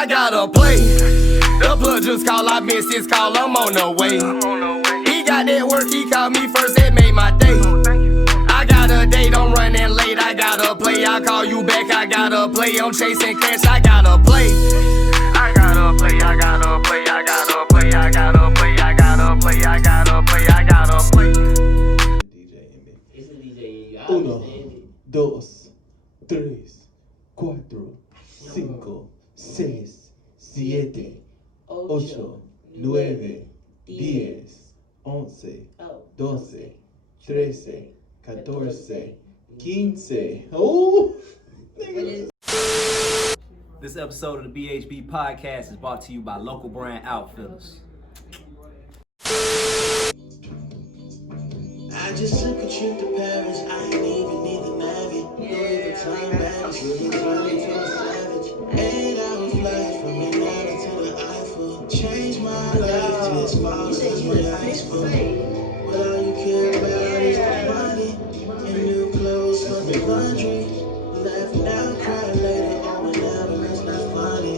I gotta play. The plug just call, I missed his call, I'm on the way. He got that work, he called me first, it made my day. I got a date, I'm running late, I gotta play. I call you back, I gotta play. I'm chasing cash, I gotta play. I gotta play, I gotta play, I gotta play, I gotta play, I gotta play, I gotta play, I gotta play. It's a DJ. Uno, dos, tres, cuatro, cinco, seis, siete, ocho, nueve, 10, 11, 12, 13, 14, 15. Oh, nigga. This episode of the BHB podcast is brought to you by local brand Outfitters. I just took a trip to Paris, I ain't even need the Navy. Louis Vuitton bags, really turning to a savage. 8 hour flight from Manhattan to the Eiffel. Changed my life to this fall, since my life's full. But all you care about is the money and new clothes for the laundry. Left now, cry later, oh whenever, it's not funny.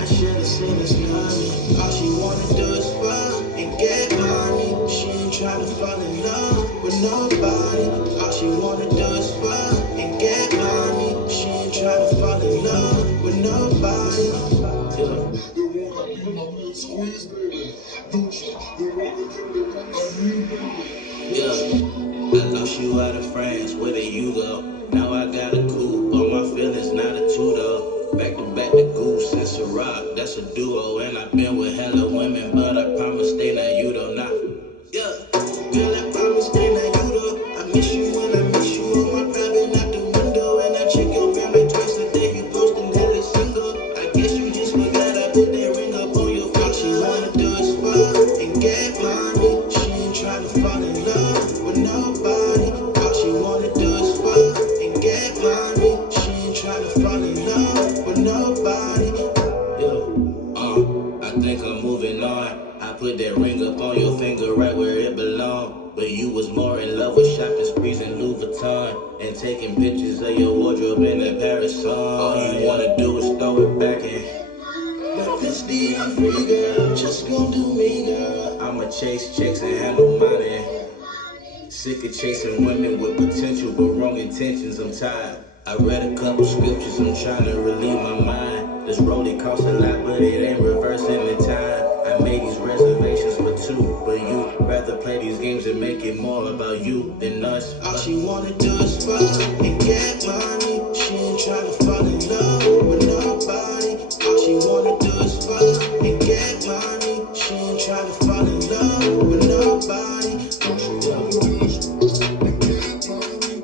I should've seen this coming. All she wanna do is fuck and get money. She ain't tryna fall in love with nobody. All she wanna do is fuck and get money. She ain't tryna fall in love with nobody. Yeah, I lost you out of France, where did you go? Now I got a coupe, but my feelings not a two-door. Back to back the Goose and Ciroc, that's a duo. And I've been with hella women, but I promise they not you though, nah. Yeah, girl, I promise they not you though. I miss you when I miss you on my private out the window. And I check your gram like twice a day, you posting hella single. I guess you just forgot I put that ring up on your phone. All she wanna do is fuck and get money. She ain't tryna fall in love with nobody. All she wanna do is fuck and get money. She ain't tryna fall in love with nobody. Yeah, I think I'm moving on. I put that ring up on your finger right where it belonged. But you was more in love with shopping sprees and Louis Vuitton and taking pictures of your wardrobe in that Paris song. All you wanna do is throw it back in. But this DM free girl, just gon' do me girl. I'ma chase chicks and handle money. Sick of chasing women with potential but wrong intentions, I'm tired. I read a couple scriptures, I'm trying to relieve my mind. This rollie costs a lot, but it ain't reversing the time. I made these reservations for two, but you rather play these games and make it more about you than us. All she wanna do is fuck and get money. She ain't tryna fall in love with nobody. All she wanna do is fuck and get money. She ain't tryna fall in love with nobody. All she wanna do is fuck and get money.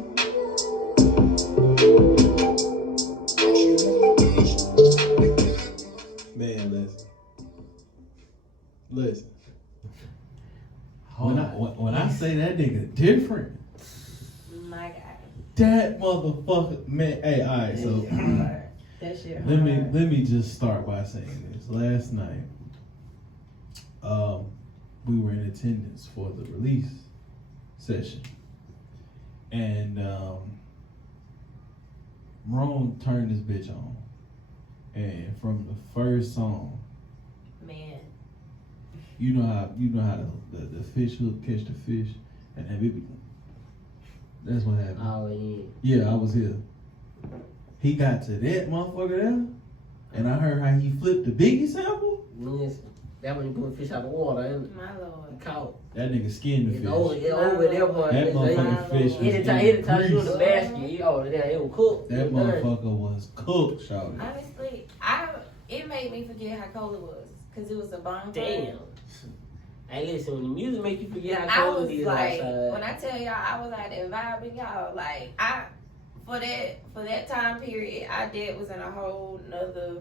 All she wanna do is fuck and get money. Man, listen. When I say that nigga different, My God. that motherfucker, man. Hey, all right, so That shit let hard. me just start by saying this. Last night, we were in attendance for the release session, and Ron turned this bitch on, and from the first song, Man. you know how the fish hook catch the fish, and that baby. That's what happened. Oh, yeah. Yeah, I was here. He got to that motherfucker there, and I heard how he flipped the Biggie sample. Listen, that when you put fish out of the water, ain't it? My Lord. Caught. That nigga skinned the It's fish. over there, boy. That motherfucking fish was Anytime you in the basket, you over there, it was cooked. That It was done. motherfucker was cooked, shawty. Honestly, it made me forget how cold it was. Because it was a bonfire. Damn. Hey, listen, when the music make you forget I how cold was it is like, outside. when I tell y'all, I was out there vibing, y'all. Like, for that time period, our dad was in a whole nother.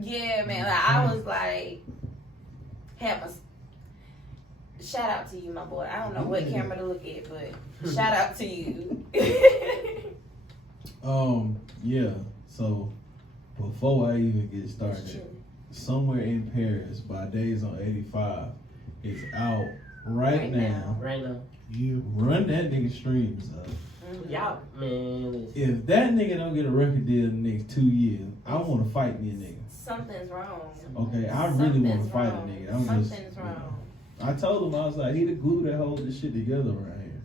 Yeah, man. Like, I was like, shout out to you, my boy. I don't know what camera to look at, but shout out to you. Yeah. So before I even get started, Somewhere in Paris by Days on 85 is out right now. Right now. You run that nigga streams up. Y'all, man. Listen. If that nigga don't get a record deal in the next 2 years, I want to fight me a nigga. Something's wrong. Okay, I really want to fight a wrong. nigga. Something's wrong. I told him, I was like, he the glue that holds this shit together around here.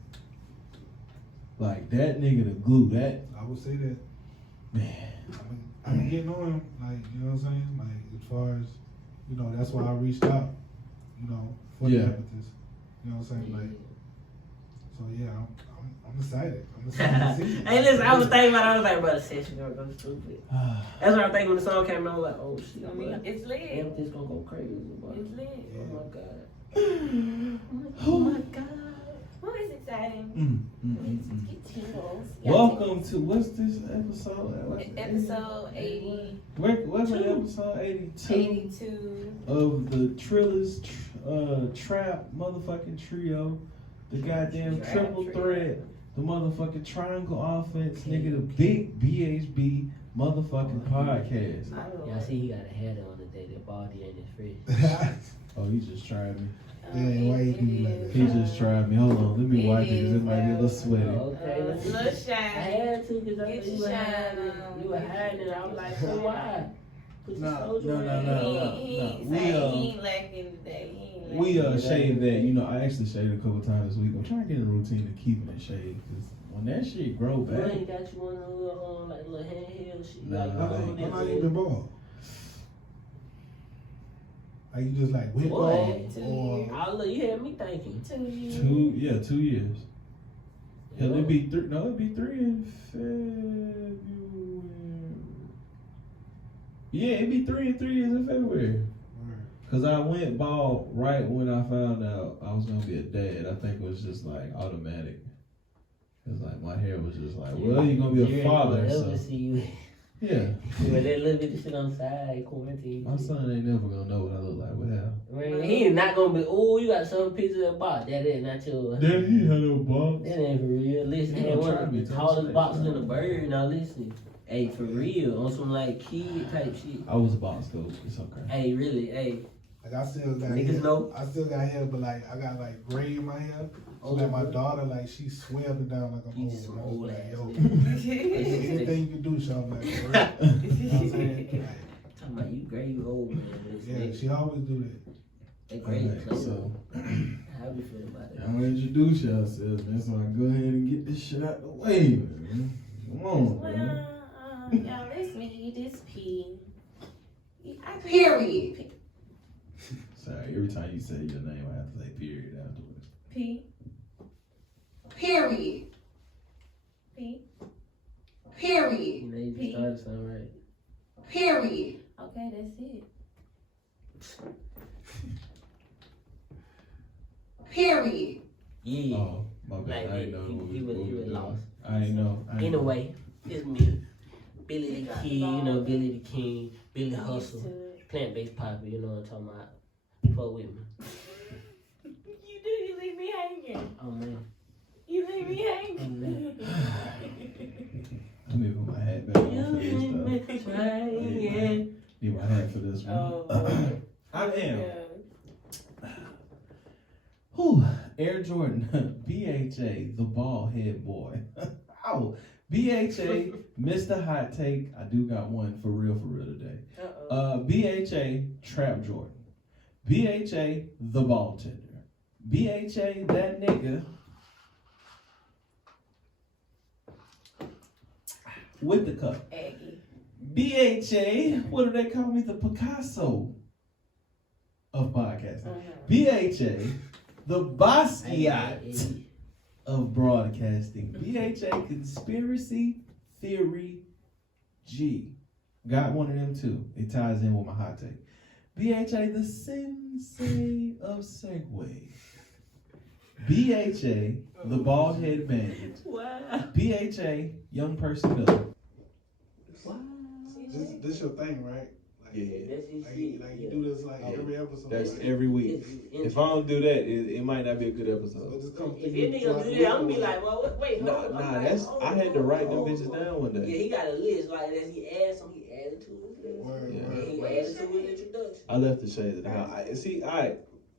Like, that nigga the glue, that. I would say that. Man. I've been getting on him, like, you know what I'm saying? Like, as far as, you know, that's why I reached out, you know, for the Amethyst. You know what I'm saying? Like, so yeah, I'm excited. I'm excited to see it. Hey, listen, I was thinking about it. I was like, bro, the session gonna go stupid. That's what I'm thinking when the song came out. I was like, oh shit, It's lit. Amethyst gonna go crazy. Bro. It's lit. Oh my god. Oh my god. Well, it's exciting. Get tingles. Welcome to, what's this episode? Episode 80. What's it, episode 82? 82. Of the Trillers Trap motherfucking trio. The goddamn triple threat. The motherfucking triangle offense, nigga. The big BHB motherfucking podcast. Y'all see he got a hat on today. That baldy ain't his fresh. Oh, he just tried me. Yeah, why you do that? He just tried me. Hold on, let me wipe it because it might be a little sweaty. Okay, let's see. Little I shine. had to because I Get thought you your were shine hiding. on. You were hiding it. I was like, so why? Put your No, soldier no, on. no. He We, ain't lacking today. We shaved that. You know, I actually shaved a couple times this week. I'm trying to get in a routine of keeping it shaved because when that shit grow You back. ain't got you one of those like little handheld shit. Nah, I'm not even bald. Like, you just like whip Boy, bald? 2 Or years. I look, you had me thinking. 2 years. 2 years. Hell, it'd be three. No, it'd be 3 in February. Yeah, it'd be 3 years in February. Cause I went bald right when I found out I was gonna be a dad. I think it was just like automatic. Cause like my hair was just like, well, you're gonna be a father. So. See you. Yeah. With that little bit of shit on the side, quarantine. My son ain't never gonna know what I look like with hair. Man, he is not gonna be, oh, you got some piece of that box. That is not your. Daddy, he had no box. That ain't for real. Listen, He had gonna one try of me, the tell tallest me. boxes in the bird. Now listen. Hey, for real. On some like kid type shit. I was a box coach. It's okay. Hey, really, hey. like, I still got Niggas hair. know. I still got hair, but like, I got like gray in my hair. So like my daughter, like, she swear up and down like I'm You old. just some I was old like, ass yo, nigga. anything you can do, Shawn, like, for real. You know what I'm saying? Like, Talking about you gray, you old man. yeah, she always do that. They great. Alright, so How we feel about it? I'm gonna introduce yourselves, man. So I go ahead and get this shit out the way, man. Come on, man. Y'all, it's me. This P. Period. Sorry, every time you say your name, I have to say period afterwards. P. Period. P. Period. You know, you just started something right. Period. Okay, that's it. Period. Yeah. Oh, my bad. Like, I didn't know he was lost. I didn't know. Anyway, it's me. Billy the Kid, you know, Billy the King, Billy Hustle, plant-based poppy, you know what I'm talking about. Fuck with me. You leave me hanging. Oh man. You leave me Oh hanging. man. Let me put my hat back on for this stuff. Trying. Need my hat for this one. Oh, I am. yeah. Whew. Air Jordan, BHA, the bald head boy. Ow. BHA, Mr. Hot Take. I do got one for real today. BHA, Trap Jordan. BHA, the ball tender. BHA, that nigga with the cup. Aggie. BHA, what do they call me? The Picasso of podcasting. BHA, the Basquiat of broadcasting. BHA, Conspiracy Theory G. Got one of them too. It ties in with my hot take. BHA, the sensei of segue. BHA, the bald head bandit. Wow. BHA, young person miller. Wow. This your thing, right? Like, Yeah. That's his Like, shit. like you do this like every episode. That's right? every week. If I don't do that, it might not be a good So episode. just come If your nigga do that, I'm gonna be like, well, wait, Nah, hold on. nah, that's I had to write them bitches down one Yeah, day. he got a list like that. He added some. He added to his list. Word, Yeah. And word. he added to his introduction. I left the shades of the house. See,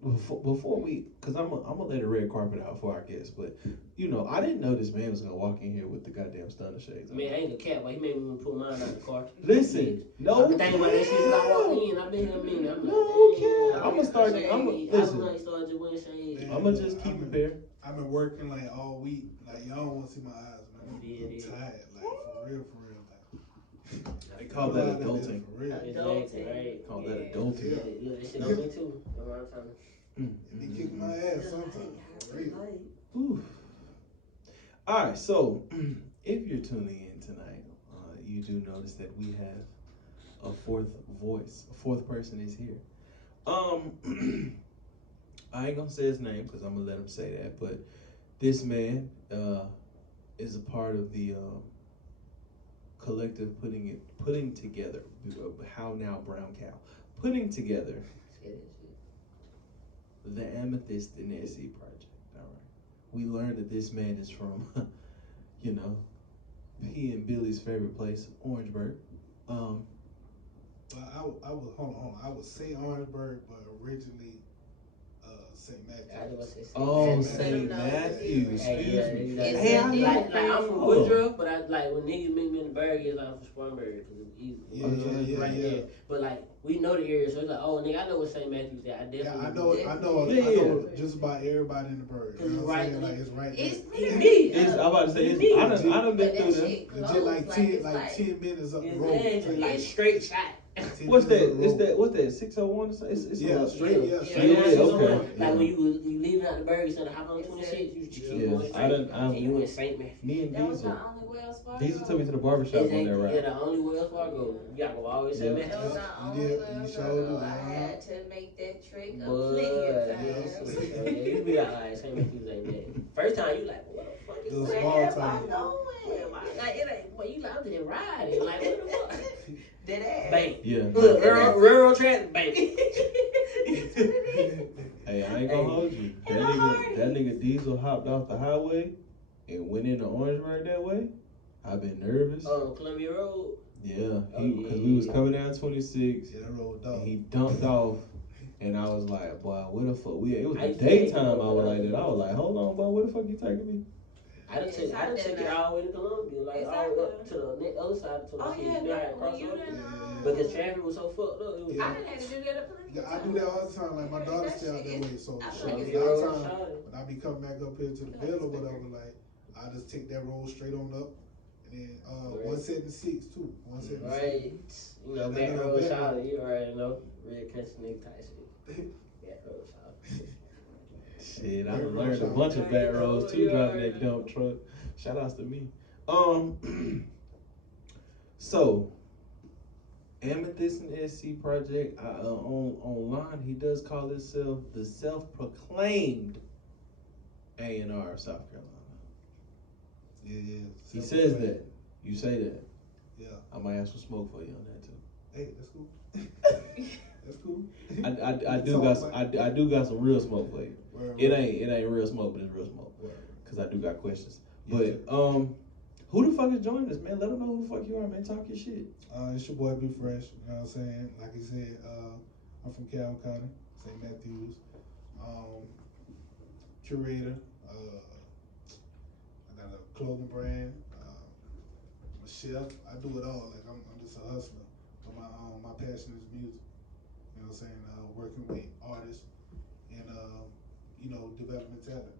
before we, cause I'm gonna lay the red carpet out for our guests, but you know, I didn't know this man was gonna walk in here with the goddamn stunner shades on. Man, I ain't a cat, but he made me want to pull mine out of the car. Listen, no I've been thinking about that shit since I walked in. I've been here a minute. I'm like, no damn, cap. I'ma start. Listen. I started just wearing shades. I'ma just keep it there. I've been working like all week. Like y'all don't want to see my eyes, man. I'm tired. Like for real. Like, They call that adulting. For real. Adulting, right? Call that adulting. Yeah, that shit on me too. That's what I'm trying to. They kick my ass sometimes. For real. Ooh. All right, so if you're tuning in tonight, you do notice that we have a fourth voice. A fourth person is here. I ain't gonna say his name because I'm gonna let him say that, but this man is a part of the collective putting together How Now Brown Cow, putting together the Amethyst and SC project. All right, we learned that this man is from, you know, he and Billy's favorite place, Orangeburg. I would hold on. I would say Orangeburg, but originally St. Matthews. Oh, St. Matthews. Excuse me. Hey, like I'm from Woodruff, but I like when niggas meet me in the burg, it's like I'm from Spartanburg because it's easy. Right there. But like we know the area, so it's like, oh nigga, I know what St. Matthews is. I definitely. I know just about everybody in the burg. You know what I'm saying? Like it's right there. It's me. I'm about to say it's. I done been through them. Legit like 10 minutes up the road. Like straight shot. What's that? What's that? 601 or something? It's yeah, straight. Okay. Like when you leaving out the burger, instead of hop on 26, you just keep going straight. And you in St. Matthews. Me and That was Diesel. the only Wells Fargo. Diesel took me to the barbershop on that ride. Yeah, the only Wells Fargo. You gotta go always St. Matthews. That was the only Wells Fargo. I had to make that trick a plenty of times. You be like, St. Matthews ain't that. First time you like, what the fuck is Little that? small Where time. am I going? Like it ain't. Well, you like I'm just riding. Like what the fuck? That ass. Bang. Yeah. Look, railroad track, bang. Hey, I ain't gonna hold you. That nigga Diesel hopped off the highway and went into Orangeburg that way. I've been nervous. Oh, Columbia Road. Yeah, because we was coming down 26. Yeah, that road dog. And he dumped off, and I was like, boy, what the fuck? It was the I daytime. I was like that. I was like, hold on, boy, where the fuck you taking me? I done took it all the way to Columbia, like all the way up to the other side of Tennessee. Oh yeah, Across you over. done. Because traffic was so fucked up. It was I done had to do that a plenty of I do that all the time. Like my daughter stay out that way, so I a think lot it's of road time shot. when I be coming back up here to the bill or whatever, like I just take that road straight on up, and then 176 too. 176. Right. You know, back road shot. You already know. Red country nigga type shit. Back road shot. Shit, I done learned a bunch of bad roads too, driving that dump truck. Shout outs to me. So Amethyst and SC project online, he does call himself the self-proclaimed A&R of South Carolina. Yeah. He says that. You say that. Yeah. I might have some smoke for you on that too. Hey, that's cool. That's cool. I do got some real smoke for you. Word. It ain't real smoke, but it's real smoke. Word. Cause I do got questions. Yeah. But who the fuck is joining us, man? Let them know who the fuck you are, man. Talk your shit. It's your boy Be Fresh. You know what I'm saying? Like he said, I'm from Calhoun County, St. Matthews. Curator. I got a clothing brand. I'm a chef. I do it all. Like I'm just a hustler. But my passion is music. You know what I'm saying? Working with artists and developing talent.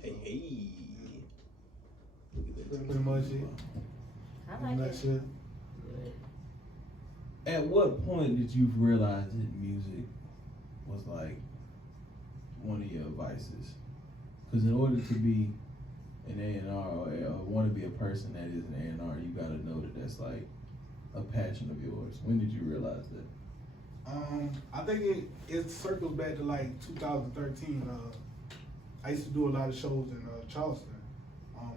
Hey. Pretty much it. I like it. Shit. At what point did you realize that music was like one of your vices? Because in order to be an A&R or want to be a person that is an A&R, you got to know that that's like a passion of yours. When did you realize that? I think it circles back to like 2013. I used to do a lot of shows in Charleston.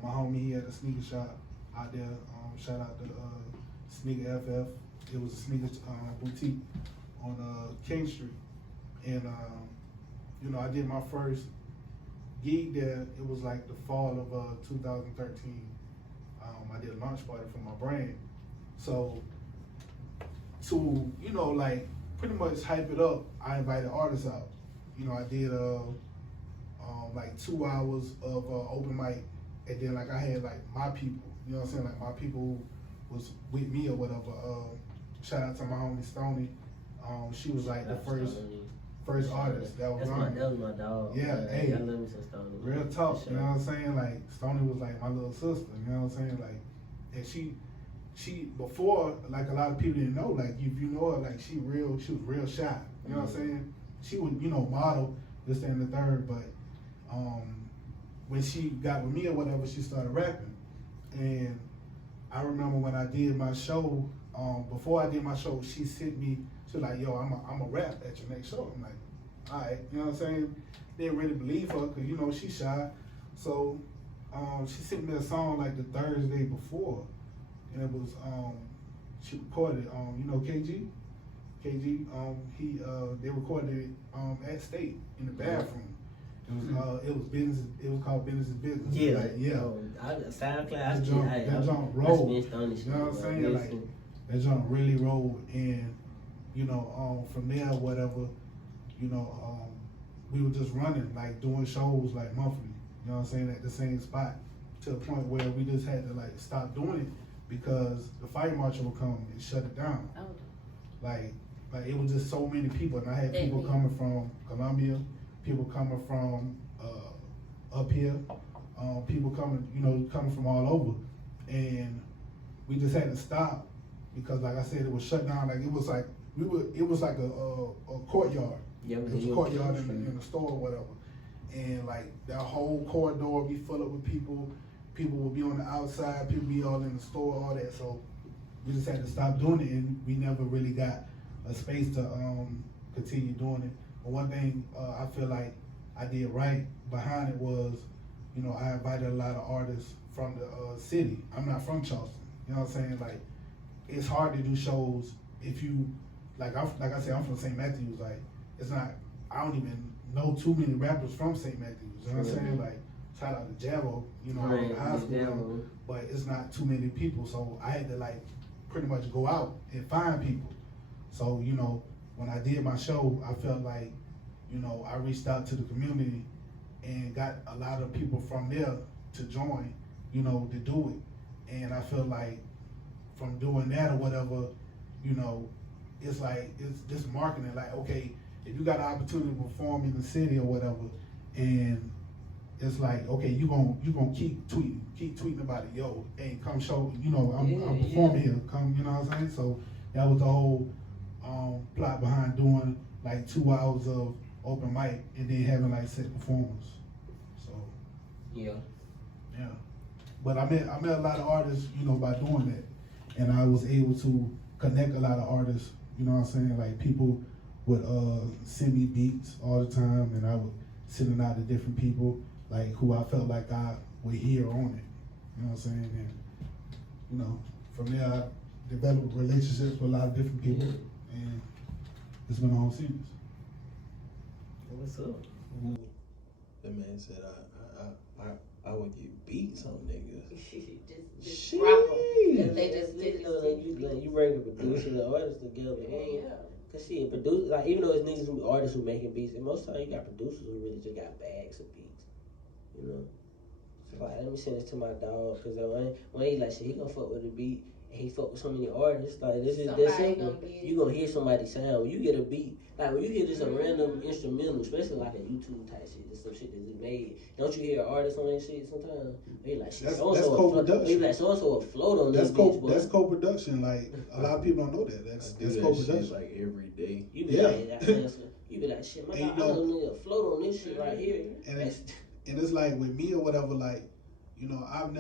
My homie, he had a sneaker shop out there. Shout out to Sneaker FF. It was a sneaker boutique on King Street. And, I did my first gig there. It was like the fall of 2013. I did a launch party for my brand. So, to, pretty much hype it up, I invited artists out. you know, I did like 2 hours of open mic, and then like I had like my people, you know what I'm saying, like my people who was with me or whatever. Shout out to my homie Stoney. She was like the first artist that was on. That was my dog. Yeah, hey, I love me some Stoney. Real talk, you know what I'm saying? Like Stoney was like my little sister, you know what I'm saying? Like, and she before, like a lot of people didn't know, like if you know her, like she was real shy, you know what I'm saying? She would, you know, model this and the third, but when she got with me or whatever, she started rapping. And I remember when I did my show, before I did my show, she sent me, she was like, yo, I'm a rap at your next show. I'm like, all right, you know what I'm saying? Didn't really believe her, cause you know, she's shy. So she sent me a song like the Thursday before, and it was, she recorded it, you know KG, they recorded it at State in the bathroom. It was called Business is Business. Yeah, like, yeah. SoundCloud. That jump rolled. You know what I'm saying? Like that jump really rolled, and you know, from there, whatever, you know, we were just running, like doing shows like monthly. You know what I'm saying, at the same spot, to the point where we just had to like stop doing it because the fire marshal would come and shut it down. Oh. Like it was just so many people, and I had people coming from Columbia, people coming from up here, people coming from all over, and we just had to stop because, like I said, it was shut down. Like it was like a courtyard. Yeah, it was a courtyard in the store or whatever, and like that whole corridor would be full up with people. People would be on the outside, people be all in the store, all that. So we just had to stop doing it, and we never really got a space to continue doing it. But one thing I feel like I did right behind it was, you know, I invited a lot of artists from the city. I'm not from Charleston, you know what I'm saying? Like, it's hard to do shows if you, like I said, I'm from St. Matthews. Like, it's not, I don't even know too many rappers from St. Matthews, you know what I'm saying? Like, shout out to Javo, you know, in high school, but it's not too many people. So I had to like pretty much go out and find people. So, you know, when I did my show, I felt like, you know, I reached out to the community and got a lot of people from there to join, you know, to do it. And I feel like from doing that or whatever, you know, it's like, it's just marketing. Like, okay, if you got an opportunity to perform in the city or whatever, and it's like, okay, you gonna keep tweeting about it. Yo, hey, come show, you know, I'm performing here. Come, you know what I'm saying? So that was the whole plot behind doing like 2 hours of open mic and then having like set performers. So yeah. But I met a lot of artists, you know, by doing that, and I was able to connect a lot of artists. You know what I'm saying? Like people would send me beats all the time, and I would send it out to different people, like who I felt like I would hear on it. You know what I'm saying? And you know, from there I developed relationships with a lot of different people, and it's been on since. What's up? That man said I would get beats on niggas. just rock them. They just you bring the producer and the artist together. Yeah. Cause see, producer, like even though it's niggas who artists who making beats, and most time you got producers who really just got bags of beats, you know. So like, let me send this to my dog, cause when he like shit, he gonna fuck with the beat, and he fuck with so many artists. Like this is that simple. You gonna hear somebody sound when you get a beat. Like when you hear just a random instrumental, especially like a YouTube type shit, just some shit that's made. Don't you hear artists on that shit sometimes? They like shit. That's co-production. They like so and so afloat on that's this bitch, boy. That's co-production. Like a lot of people don't know that. That's co-production. Like every day. You be like shit. My God, I don't need a float on this shit right here. And it's like with me or whatever. Like, you know, I've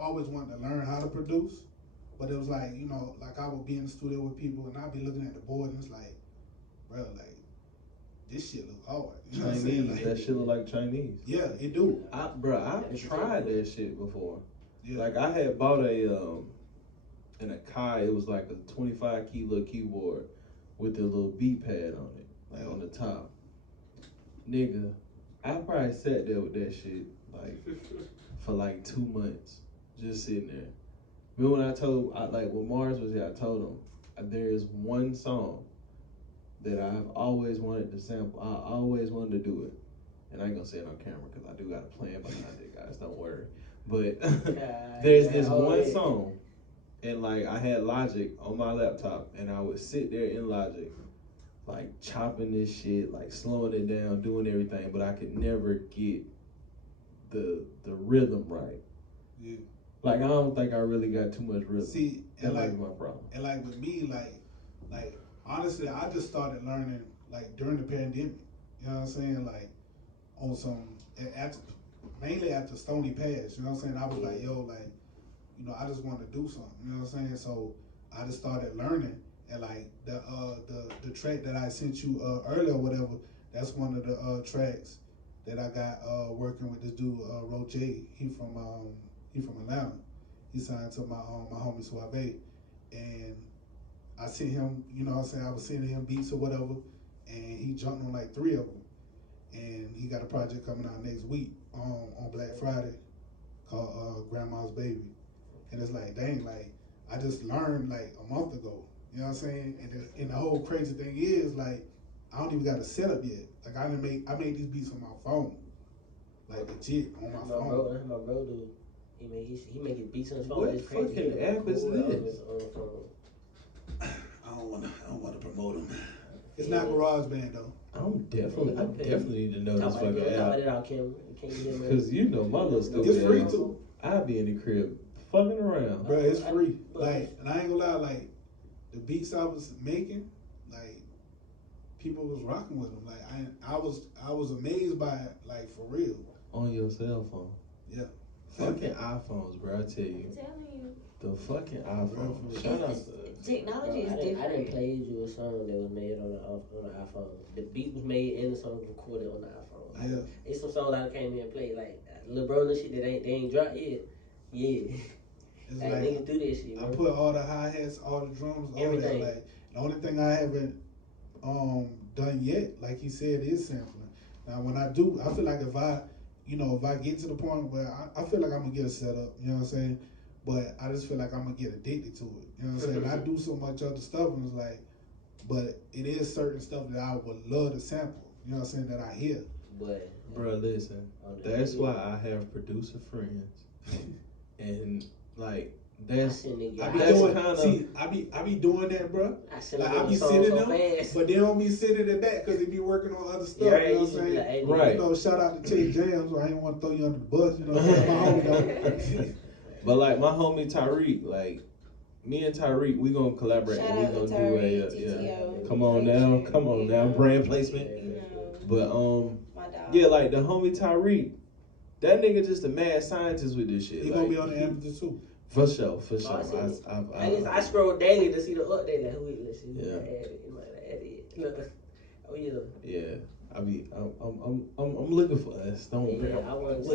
always wanted to learn how to produce, but it was like, you know, like I would be in the studio with people and I'd be looking at the board and it's like, bro, like this shit look hard. You know Chinese, what I'm saying? Like, that shit look like Chinese. Yeah, it do. I've tried that shit before. Yeah. Like I had bought in Akai, it was like a 25 kilo keyboard with a little beat pad on it, like on the top. Nigga, I probably sat there with that shit like for like 2 months, just sitting there. Remember when when Mars was here, I told him there is one song that I've always wanted to sample. I always wanted to do it. And I ain't gonna say it on camera because I do got a plan behind it, guys. Don't worry. But there's this one song, and like I had Logic on my laptop, and I would sit there in Logic, like chopping this shit, like slowing it down, doing everything, but I could never get the rhythm right. Yeah. Like I don't think I really got too much rhythm. See, that might be my problem. And like with me, like honestly, I just started learning like during the pandemic. You know what I'm saying? Like on some mainly after Stony Pass. You know what I'm saying? I was like, yo, like, you know, I just want to do something. You know what I'm saying? So I just started learning, and like the track that I sent you earlier, or whatever. That's one of the tracks that I got working with this dude, Roche. He from Atlanta. He signed to my homie Suave, and I sent him. You know what I'm saying? I was sending him beats or whatever, and he jumped on like 3 of them. And he got a project coming out next week on Black Friday called Grandma's Baby. And it's like, dang, like, I just learned like a month ago. You know what I'm saying? And the whole crazy thing is, like, I don't even got a setup yet. Like, I made these beats on my phone. Like, legit, on my phone. That's my bro, dude. He make his beats on his phone. What fucking app is this? I don't want to promote him. It's not GarageBand, though. I definitely need to know this fucking app. Because you know my little stupid It's free ass, too. I be in the crib fucking around. Bro, it's free. Like, and I ain't gonna lie, like, the beats I was making, like, people was rocking with them. Like, I was amazed by it, like, for real. On your cell phone. Yeah. Fucking iPhones, bro, I tell you. I'm telling you. The fucking iPhone. Shout out to Technology is different. I done played you a song that was made on the iPhone. The beat was made and the song was recorded on the iPhone. Yeah. It's some songs I came here and played, like Lil Bro and shit that they ain't dropped yet. Yeah. It's like, like, niggas do that shit, I bro. put all the hi-hats, all the drums, all Everything. that. Like, the only thing I haven't done yet, like he said, is sampling. Now, when I do, I feel like if I get to the point where I feel like I'm gonna get a setup, you know what I'm saying? But I just feel like I'm gonna get addicted to it. You know what I'm saying? I do so much other stuff, and it's like, but it is certain stuff that I would love to sample. You know what I'm saying? That I hear. But bro, listen. That's why I have producer friends, and like that's I be doing that, bro. I be so sending them, fast. but they don't be sending it back because they be working on other stuff. Yeah, you know what I'm saying? like, hey, right. You know, shout out to Chase Jams. I ain't want to throw you under the bus. You know what I'm saying? My homie though. But like my homie Tyreek, like me and Tyreek, we gonna collaborate. Shout and we out gonna to do Tyreek, Come on now, brand placement. But my dog. yeah, like the homie Tyreek, that nigga just a mad scientist with this shit. He like, gonna be on the Amethyst too. For sure. I scroll daily to see the update. Like, who is this? Yeah. You might add it. Oh yeah. Yeah. I'm looking for us. Don't Yeah, I want to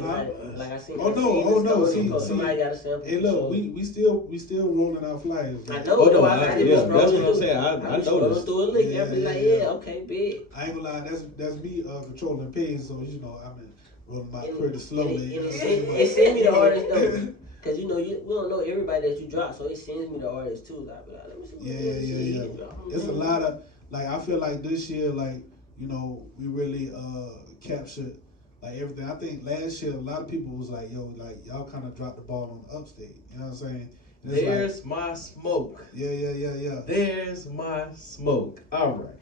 like I seen. Oh no! See, somebody got a sample. Hey, look, we still rolling out flyers. I know. Oh, no, I that's what I'm saying. I noticed. Through a link. I be like, yeah, okay, big. I ain't gonna lie, that's me controlling the page, so you know I've been rolling my pretty slowly. It send me the artist though, cause you know we don't know everybody that you drop, so it sends me the artist too. Like, let me see. Yeah. It's a lot of like I feel like this year, like you know, we really captured like everything. I think last year a lot of people was like, yo, like y'all kind of dropped the ball on the upstate. You know what I'm saying? There's my smoke. Yeah. There's my smoke. All right.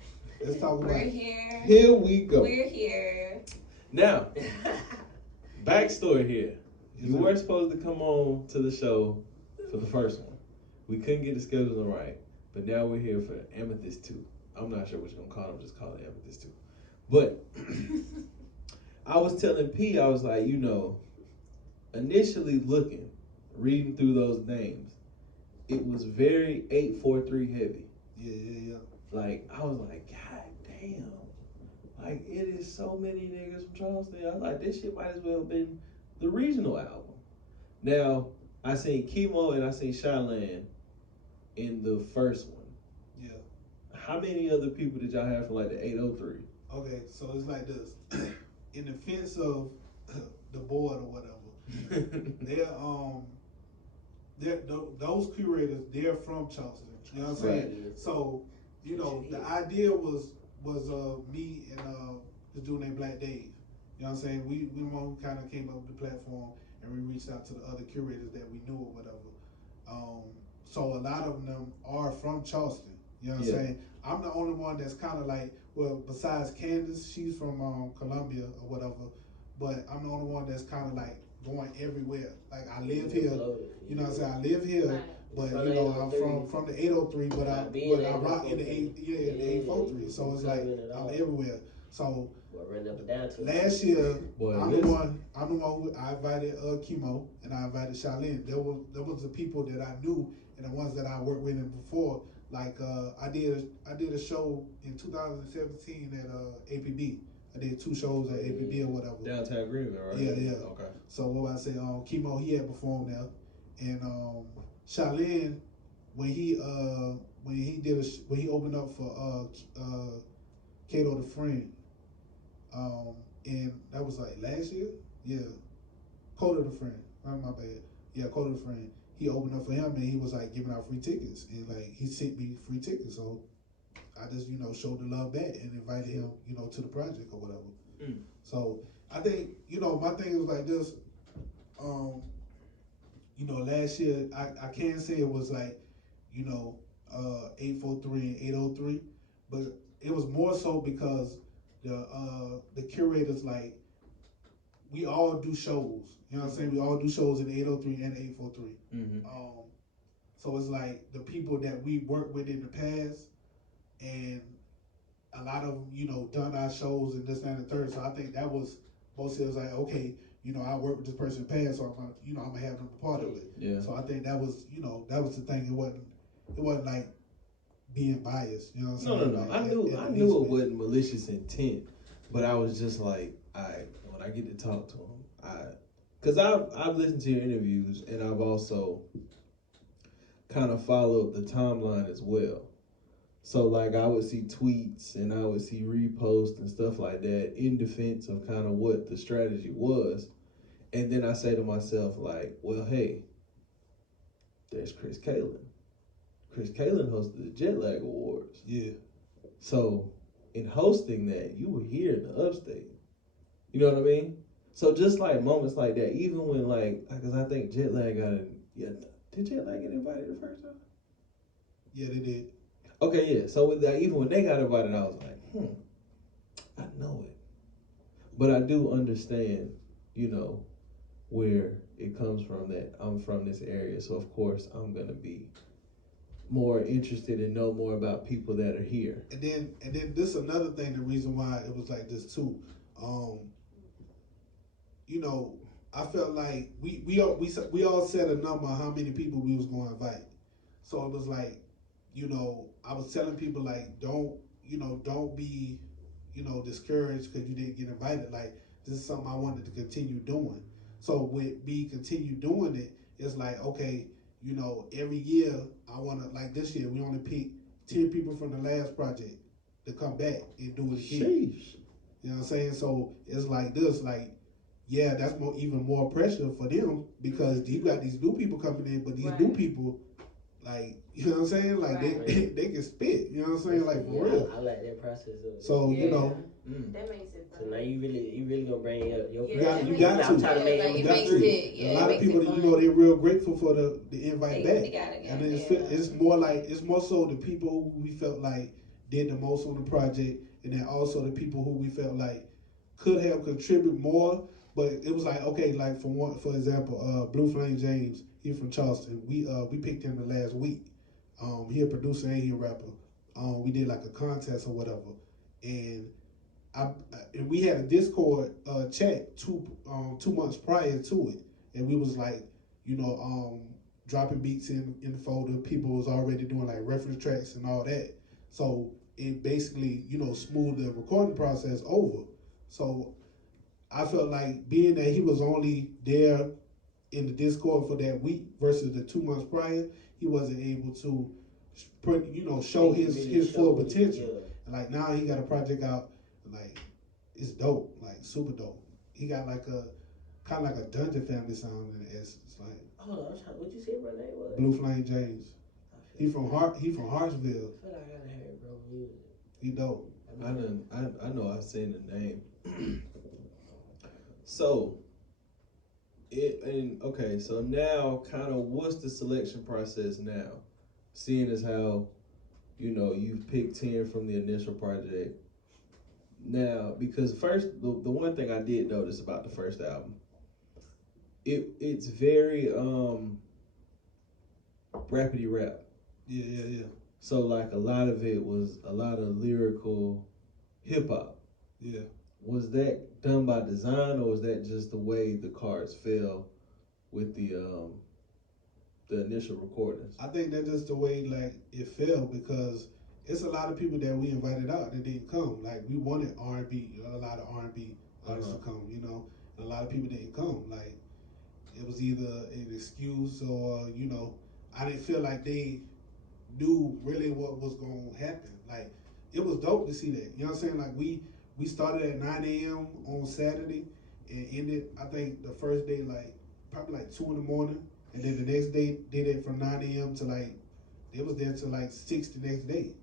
Let's talk about We're here. Here we go. We're here. Now, backstory here. You were supposed to come on to the show for the first one. We couldn't get the scheduling right, but now we're here for Amethyst 2. I'm not sure what you're going to call it. I'm just calling it Amethyst 2. But I was telling P, I was like, you know, initially reading through those names, it was very 843 heavy. Yeah. Like, I was like, God damn. Like, it is so many niggas from Charleston. I was like, this shit might as well have been the regional album. Now, I seen Chemo and I seen Shyland in the first one. Yeah. How many other people did y'all have for like the 803? Okay, so it's like this. In defense of the board or whatever, they're those curators, they're from Charleston. You know what I'm saying? Right. So you know, the idea was me and this dude named Black Dave. You know what I'm saying? We the one who kind of came up with the platform, and we reached out to the other curators that we knew or whatever. So a lot of them are from Charleston. You know what I'm saying? I'm the only one that's kind of like, well, besides Candace, she's from Columbia or whatever, but I'm the only one that's kind of like going everywhere. Like I live here, you know what I'm saying? I live here, but you know I'm from the 803, but I rock in the 843. So it's like I'm everywhere. So last year, I'm the one who I invited Chemo and I invited Charlene. There was the people that I knew and the ones that I worked with before. Like I did a show in 2017 at APB. I did 2 shows at APB or whatever. Downtown Dreamville, right? Yeah. Okay. So what I say, Chemo, he had performed there, and Charlene, when he opened up for Kato the Friend, and that was like last year. Yeah, Kato the Friend. My bad. Yeah, Kato the Friend. He opened up for him, and he was like giving out free tickets, and like he sent me free tickets, so I just showed the love back and invited him to the project or whatever. So I think my thing was like this. Last year I can't say it was like 843 and 803, but it was more so because the curators, like, we all do shows. You know what I'm saying? We all do shows in 803 and 843. So it's like the people that we worked with in the past, and a lot of them, done our shows and this, that, and the third. So I think that was mostly, it was like, okay, I worked with this person in the past, so I'm gonna have them a part of it. Yeah. So I think that was, that was the thing. It wasn't like being biased. You know what I'm saying? No. Like, I knew it wasn't malicious intent, but I was just like, when I get to talk to him, because I've listened to your interviews, and I've also kind of followed the timeline as well. So like I would see tweets and I would see reposts and stuff like that in defense of kind of what the strategy was. And then I say to myself, like, well, hey, there's Chris Kalin. Chris Kalin hosted the Jet Lag Awards. Yeah. So in hosting that, you were here in the upstate. You know what I mean? So just like moments like that, even when because I think Jet Lag did Jet Lag get invited the first time? Yeah, they did. Okay, yeah. So with that, even when they got invited, I was like, I know it. But I do understand, where it comes from, that I'm from this area. So of course I'm gonna be more interested and know more about people that are here. And then this is another thing, the reason why it was like this too. I felt like we all set a number on how many people we was gonna invite. So it was like, I was telling people, like, don't be, discouraged because you didn't get invited. Like, this is something I wanted to continue doing. So with me continue doing it, it's like, okay, every year I want to, like this year, we only picked 10 people from the last project to come back and do it again. Sheesh. You know what I'm saying? So it's like this, like, yeah, that's even more pressure for them because you got these new people coming in, but these new people, like, you know what I'm saying? Like, they can spit, you know what I'm saying? Like, for real. I like that process of it. So, That makes it fun. So now you really gonna bring your you got to. I'm trying to make it makes it, a lot of people, they're real grateful for the invite back. And then it's more so the people who we felt like did the most on the project, and then also the people who we felt like could have contributed more. But it was like, okay, like for example, Blue Flame James, he from Charleston. We picked him the last week. He a producer and he a rapper. We did like a contest or whatever, and we had a Discord chat 2 months prior to it, and we was like, dropping beats in the folder. People was already doing like reference tracks and all that. So it basically, smoothed the recording process over. So I felt like being that he was only there in the Discord for that week versus the 2 months prior, he wasn't able to show his full potential. And like now he got a project out, like it's dope, like super dope. He got like a kind of like a Dungeon Family sound in the essence. Like, hold on, what you say my name was? Blue Flame James. He from Hartsville. I feel like I gotta hear it, bro. He dope. I know I've seen the name. So so now kind of what's the selection process now? Seeing as how, you've picked 10 from the initial project. Now, because first the one thing I did notice about the first album, it's very rapidy rap. Yeah. So like a lot of it was a lot of lyrical hip hop. Yeah. Was that done by design, or was that just the way the cards fell with the initial recordings? I think that's just the way like it fell, because it's a lot of people that we invited out that didn't come. Like we wanted R&B, a lot of R&B artists to come, and a lot of people didn't come. Like it was either an excuse or I didn't feel like they knew really what was gonna happen. Like it was dope to see that. You know what I'm saying? Like we started at 9 a.m. on Saturday and ended, I think the first day probably 2 in the morning, and then the next day did it from 9 a.m. to it was there till 6 the next day.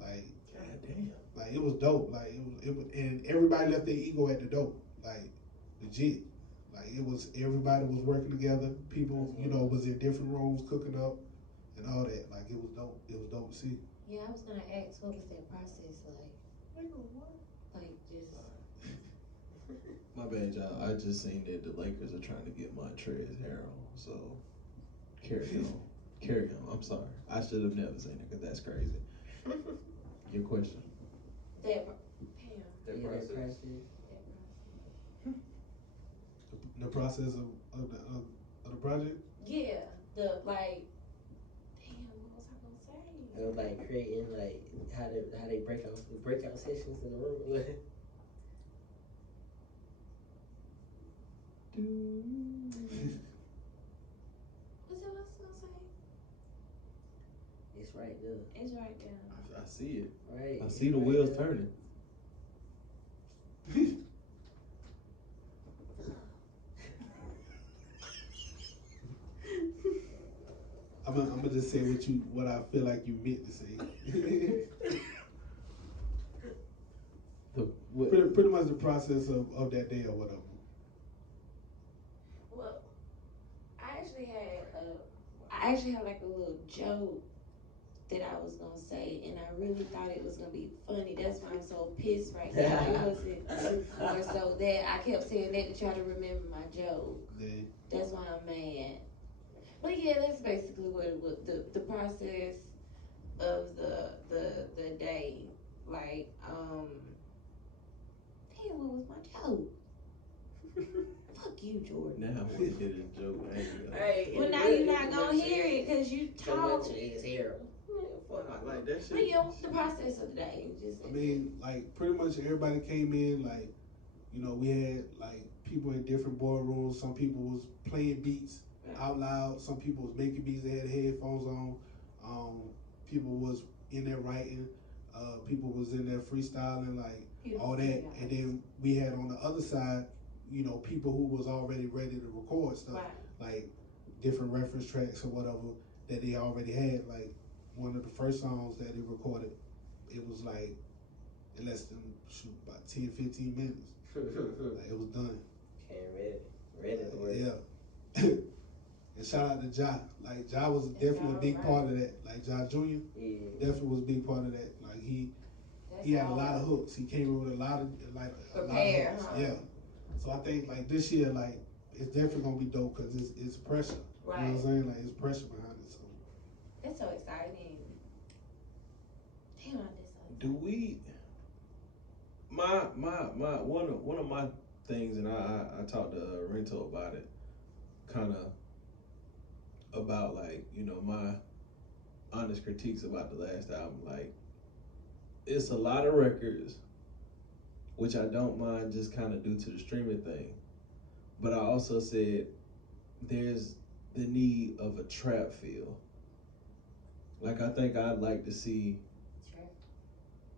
Like, God damn. Like it was dope. Like it was, and everybody left their ego at the door. Like legit. Like it was, everybody was working together. People, was in different rooms cooking up and all that. Like it was dope. It was dope to see. Yeah, I was gonna ask, what was that process like? Like just. My bad, y'all. I just seen that the Lakers are trying to get Montrezl Harrell. So carry on. Carry on. I'm sorry. I should have never seen it because that's crazy. Your question. That process. The process of the project. Yeah, damn, what was I gonna say? Creating how they breakout sessions in the room. What was I gonna say? It's right there. It's right there. I see it. Right. I see the wheels turning. I'm gonna just say what I feel like you meant to say. Pretty much the process of that day or whatever. Well, I actually had like a little joke that I was gonna say, and I really thought it was gonna be funny. That's why I'm so pissed right now. It wasn't more so that I kept saying that to try to remember my joke. Yeah. That's why I'm mad. But yeah, that's basically what it was. The process of the day. Like, damn, what was my joke? Fuck you, Jordan. Now I want to hear this joke. Right. Well, now you're not gonna hear it because you talk. It's terrible. Like that shit. But yeah, the process of the day. I mean, pretty much everybody came in. We had people in different boardrooms. Some people was playing beats out loud. Some people was making beats. They had headphones on. People was in there writing. People was in there freestyling, all that. And then we had on the other side, people who was already ready to record stuff, like different reference tracks or whatever that they already had. Like one of the first songs that they recorded, it was in less than about 10, 15 minutes. It was done. Okay, ready to work. Yeah. And shout out to Ja. Ja was definitely a big part of that. Ja Jr. Definitely was a big part of that. He had a lot of hooks. He came in with a lot of hooks. Huh? Yeah. So I think this year it's definitely gonna be dope because it's pressure. Right. You know what I'm saying? It's pressure behind it. So it's so exciting. Damn, I did so. Do we? My one of my things, and I talked to Rento about it, kind of about my honest critiques about the last album. It's a lot of records, which I don't mind just kind of due to the streaming thing. But I also said there's the need of a trap feel. I think I'd like to see,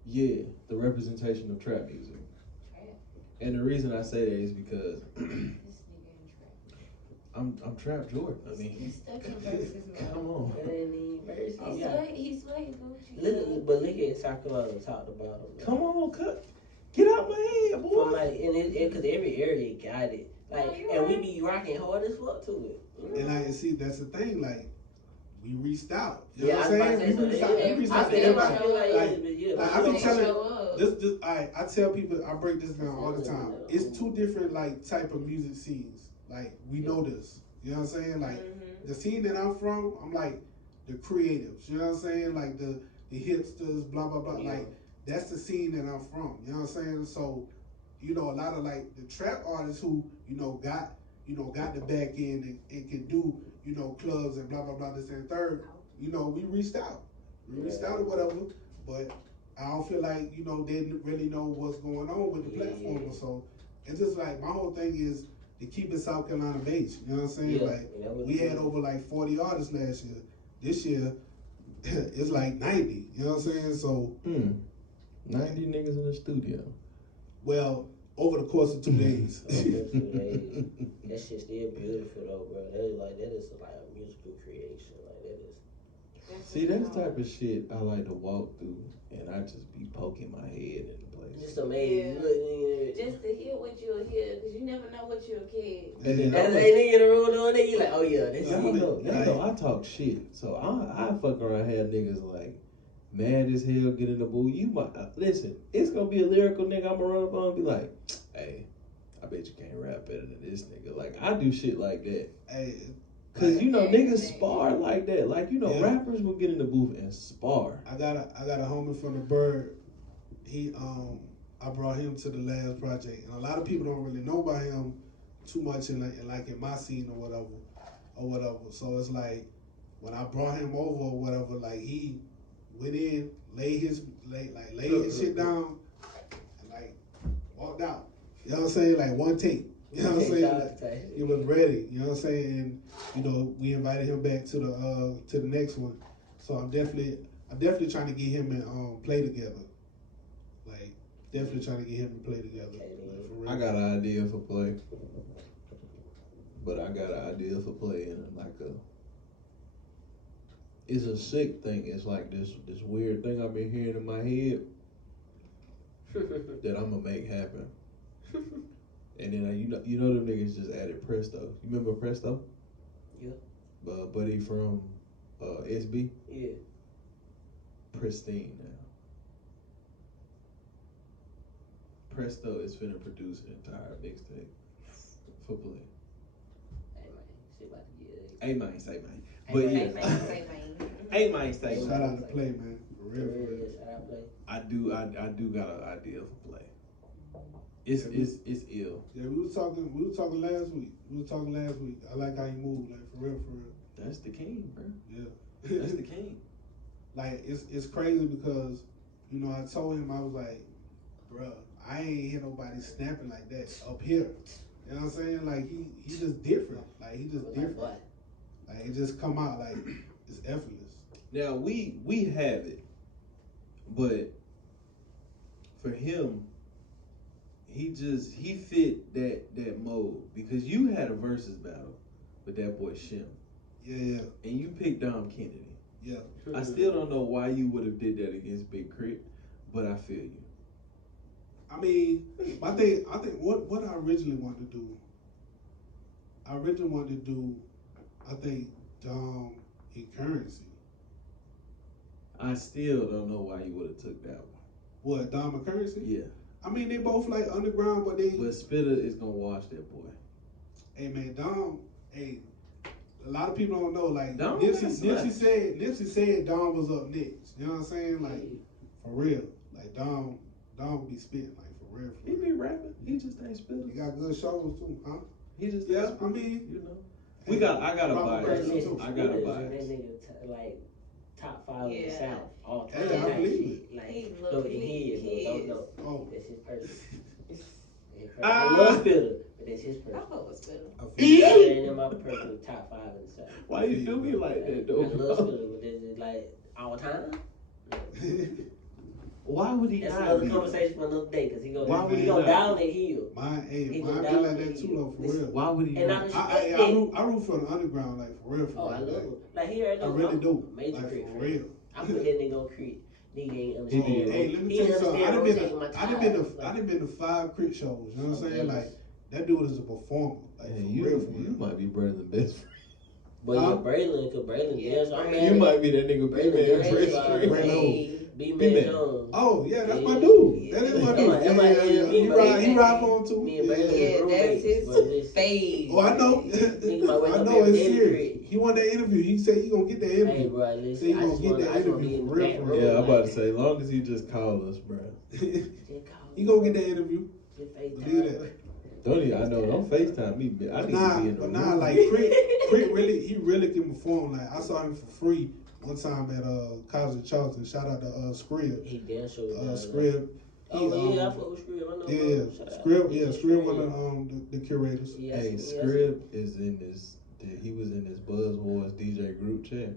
the representation of trap music. And the reason I say that is because I'm Trap Jordan. I mean, He's stuck in verses, man. come on. It ain't even verses. He's way Gucci. But look at South Carolina top to bottom. Come on, cut. Get out my head, boy. From like, and cause every area got it. Like, and we be rocking hard as fuck to it. You know? And I see that's the thing. Like, we reached out. You Yeah, know what I'm saying? We reached out to everybody. Like I be telling this. I tell people, I break this down all the time. It's two different like type of music scenes. Like we know this. You know what I'm saying? Like the scene that I'm from, I'm like the creatives. You know what I'm saying? Like the hipsters, blah blah blah. Like that's the scene that I'm from. You know what I'm saying? So, you know, a lot of like the trap artists who got the back end and can do, clubs and blah blah blah this and third. We reached out. We reached out or whatever, but I don't feel like they didn't really know what's going on with the platform. So it's just like my whole thing is to keep it South Carolina based. You know what I'm saying? Like we had over like 40 artists last year. This year it's like 90. You know what I'm saying? So 90 niggas in the studio. Well, over the course of 2 days. That shit's still beautiful though, bro. That is like a musical creation. Like that is. See, that's the type of shit I like to walk through, and I just be poking my head in the place. Just amazing. Yeah. Just to hear what you'll hear, because you never know what you'll catch. And then they in the room doing that, you like, oh yeah, this y'all know I talk shit, so I fuck around have niggas like mad as hell get in the booth. You might listen. It's gonna be a lyrical nigga. I'ma run up on and be like, hey, I bet you can't rap better than this nigga. Like I do shit like that. Hey. Cause niggas spar like that. Like rappers will get in the booth and spar. I got a homie from the Bird. He I brought him to the last project, and a lot of people don't really know about him too much in my scene or whatever. So it's like when I brought him over or whatever, like he went in, laid his shit down, and like walked out. You know what I'm saying? Like one take. You know what I'm saying? Like, he was ready. You know what I'm saying? And we invited him back to the next one. So I'm definitely trying to get him and play together. Like definitely trying to get him to play together. Like, for real. I got an idea for play, but I got an idea for playing it's a sick thing. It's like this weird thing I've been hearing in my head that I'm gonna make happen. And then you know them niggas just added Presto. You remember Presto? Yeah. Buddy from SB? Yeah. Pristine now. Presto is finna produce an entire mixtape for play. Hey man, say man. But yeah. Hey man, say man. Shout out to Play, man. For real. Shout out Play. I do got an idea for Play. It's ill. Yeah, we was talking last week. I like how you move, like for real. That's the king, bro. Yeah. That's the king. Like it's crazy because, I told him, I was like, bruh, I ain't hear nobody snapping like that up here. You know what I'm saying? Like he just different. Like he just different. Like it just come out like it's effortless. Now we have it, but for him, he fit that mode because you had a versus battle with that boy Shim. Yeah. And you picked Dom Kennedy. Yeah. I still don't know why you would have did that against Big Crit, but I feel you. I mean, I think what I originally wanted to do. I think Dom and Currency. I still don't know why you would have took that one. What, Dom and Currency? Yeah. I mean, they both like underground, but Spitter is gonna watch that boy. Hey man, Dom. Hey, a lot of people don't know. Like Dom Nipsey said Dom was up next. You know what I'm saying? Like for real. Like Dom would be spitting like for real. He be rapping. He just ain't spitting. He got good shows too, huh? He just I mean, I got a bias. I got a bias. That nigga like top 5 in the South all time. Yeah, I believe it. Like no, he don't know. Oh, that's his person. I love Spitter, but that's his person. I fuck with Spitter. And in my personal top 5 in the South. Why you do me like that, though? I love Spitter, but this is like all time. Why would he That's not another be? conversation for another day, because he Why gonna, would he he gonna not down be? that hill. Mine He be gonna like down that that too hill. though, for real. Why would he And not? I root for the underground, like for real. Oh, I love like, him. Like, he already I knows really I'm do. a major Like crit for fan. real. I put that nigga on crit. Nigga ain't Oh, understand. hey, let me He tell you something. understand rotating my I tires. done been to 5 crit shows. You know what I'm saying? Yes. Like that dude is a performer. Like Hey, for real. you might be better than best friend. But yeah, Braylon, cause Braylon dance. I'm mad You at might be that nigga Braylon B-Man dance. best friend. Braylon. B-Man Jones. Oh yeah, that's my dude. That is my dude. Yeah. He ride for him too. Me and Braylon that's his fave. Oh, I know. Nigga might wake I up know every it's day serious. He want that interview. He said he gonna get that interview. Hey, bro, Say listen. he I gonna just get want that to be interview in for the real. back For row. real. Yeah, I'm about to say, as long as he just call us, bro. He gonna get that interview. Believe that. Don't FaceTime me. I need to be in the But room. like Crit really can perform. Like I saw him for free one time at College of Charleston. Shout out to Scrib. He dance shows. Scrib. Oh yeah, I fuck with Scrib. I know. Scrib one of the curators. Hey, Scrib is in this. He was in this Buzz Wars DJ group chat.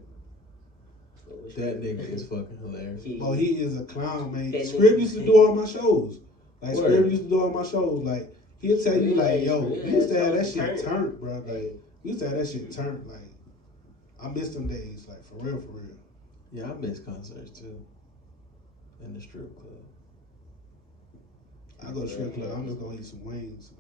That nigga is fucking hilarious. Oh, he is a clown, man. That Scrib nigga- used to do all my shows. Like Word. Scrib used to do all my shows. Like he'll tell you like, yo, Scrib we used to have that has shit something turned, bro. Like we used to have that shit turned. Like I miss them days. Like for real, for real. Yeah, I miss concerts too. In the strip club. I go to strip club. I'm just gonna eat some wings.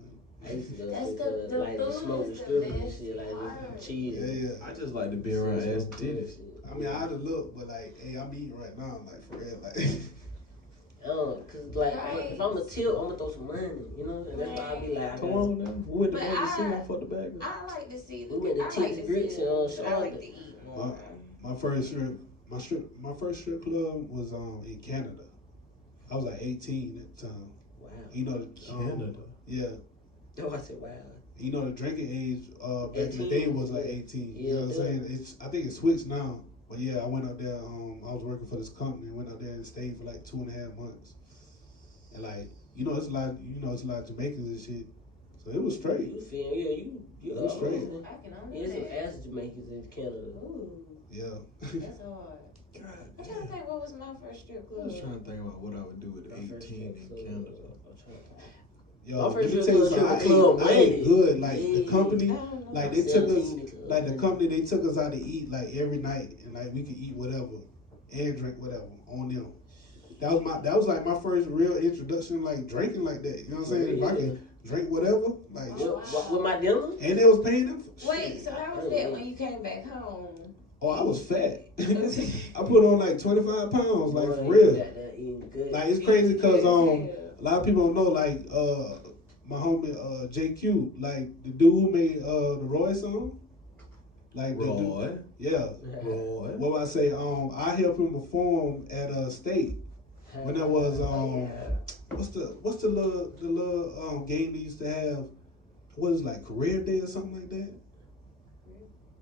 I used to go That's to the the like the food smoke is the strippers and best shit, like part. the cheese. Yeah. I just like to be around ass titties. I mean, I had to look, but like, hey, I'm eating right now, like for real, like. Cause like if I'm a tilt, I'm gonna throw some money. You know, and that's why I be like, Come on now. We went to But Vegas see I- one for the bag. I like to see the. We went to I like Tits to and Grits see and, I Charlotte. like to eat more. My first strip club was in Canada. I was like 18 at the time. wow. You know, Canada. yeah. Oh, I said wow. You know, the drinking age back in the 18, day was like 18. yeah. You know what I'm saying? I think it switched now. But yeah, I went out there. I was working for this company. Went out there and stayed for like 2.5 months. And like, it's a lot. It's a lot of Jamaicans and shit. So it was straight. You feel you It was straight. I can Yeah, some understand. ass Jamaicans in Canada. Ooh, Yeah. that's hard. God I'm trying to think what was my first strip I club. was trying to think about what I would do at 18 in Canada. Yo, My let first me strip tell you club something. club I ate money. good. Like the Yeah. company, I don't know. like they took us, 17 like the company, they took us out to eat like every night, and like we could eat whatever and drink whatever on them. That was like my first real introduction, like drinking like that. You know what I'm saying? If I could drink whatever, like, With my dinner? and they was paying them. Wait, so how was that when you came back home? Oh, I was fat. I put on like 25 pounds, like Boy, for you real. got that eating good. Like it's crazy because a lot of people don't know, like my homie JQ, like the dude who made the Roy song, like the dude, Roy. yeah. Roy. What would I say? I helped him perform at State when that was what's the little game they used to have? What is it, like career day or something like that?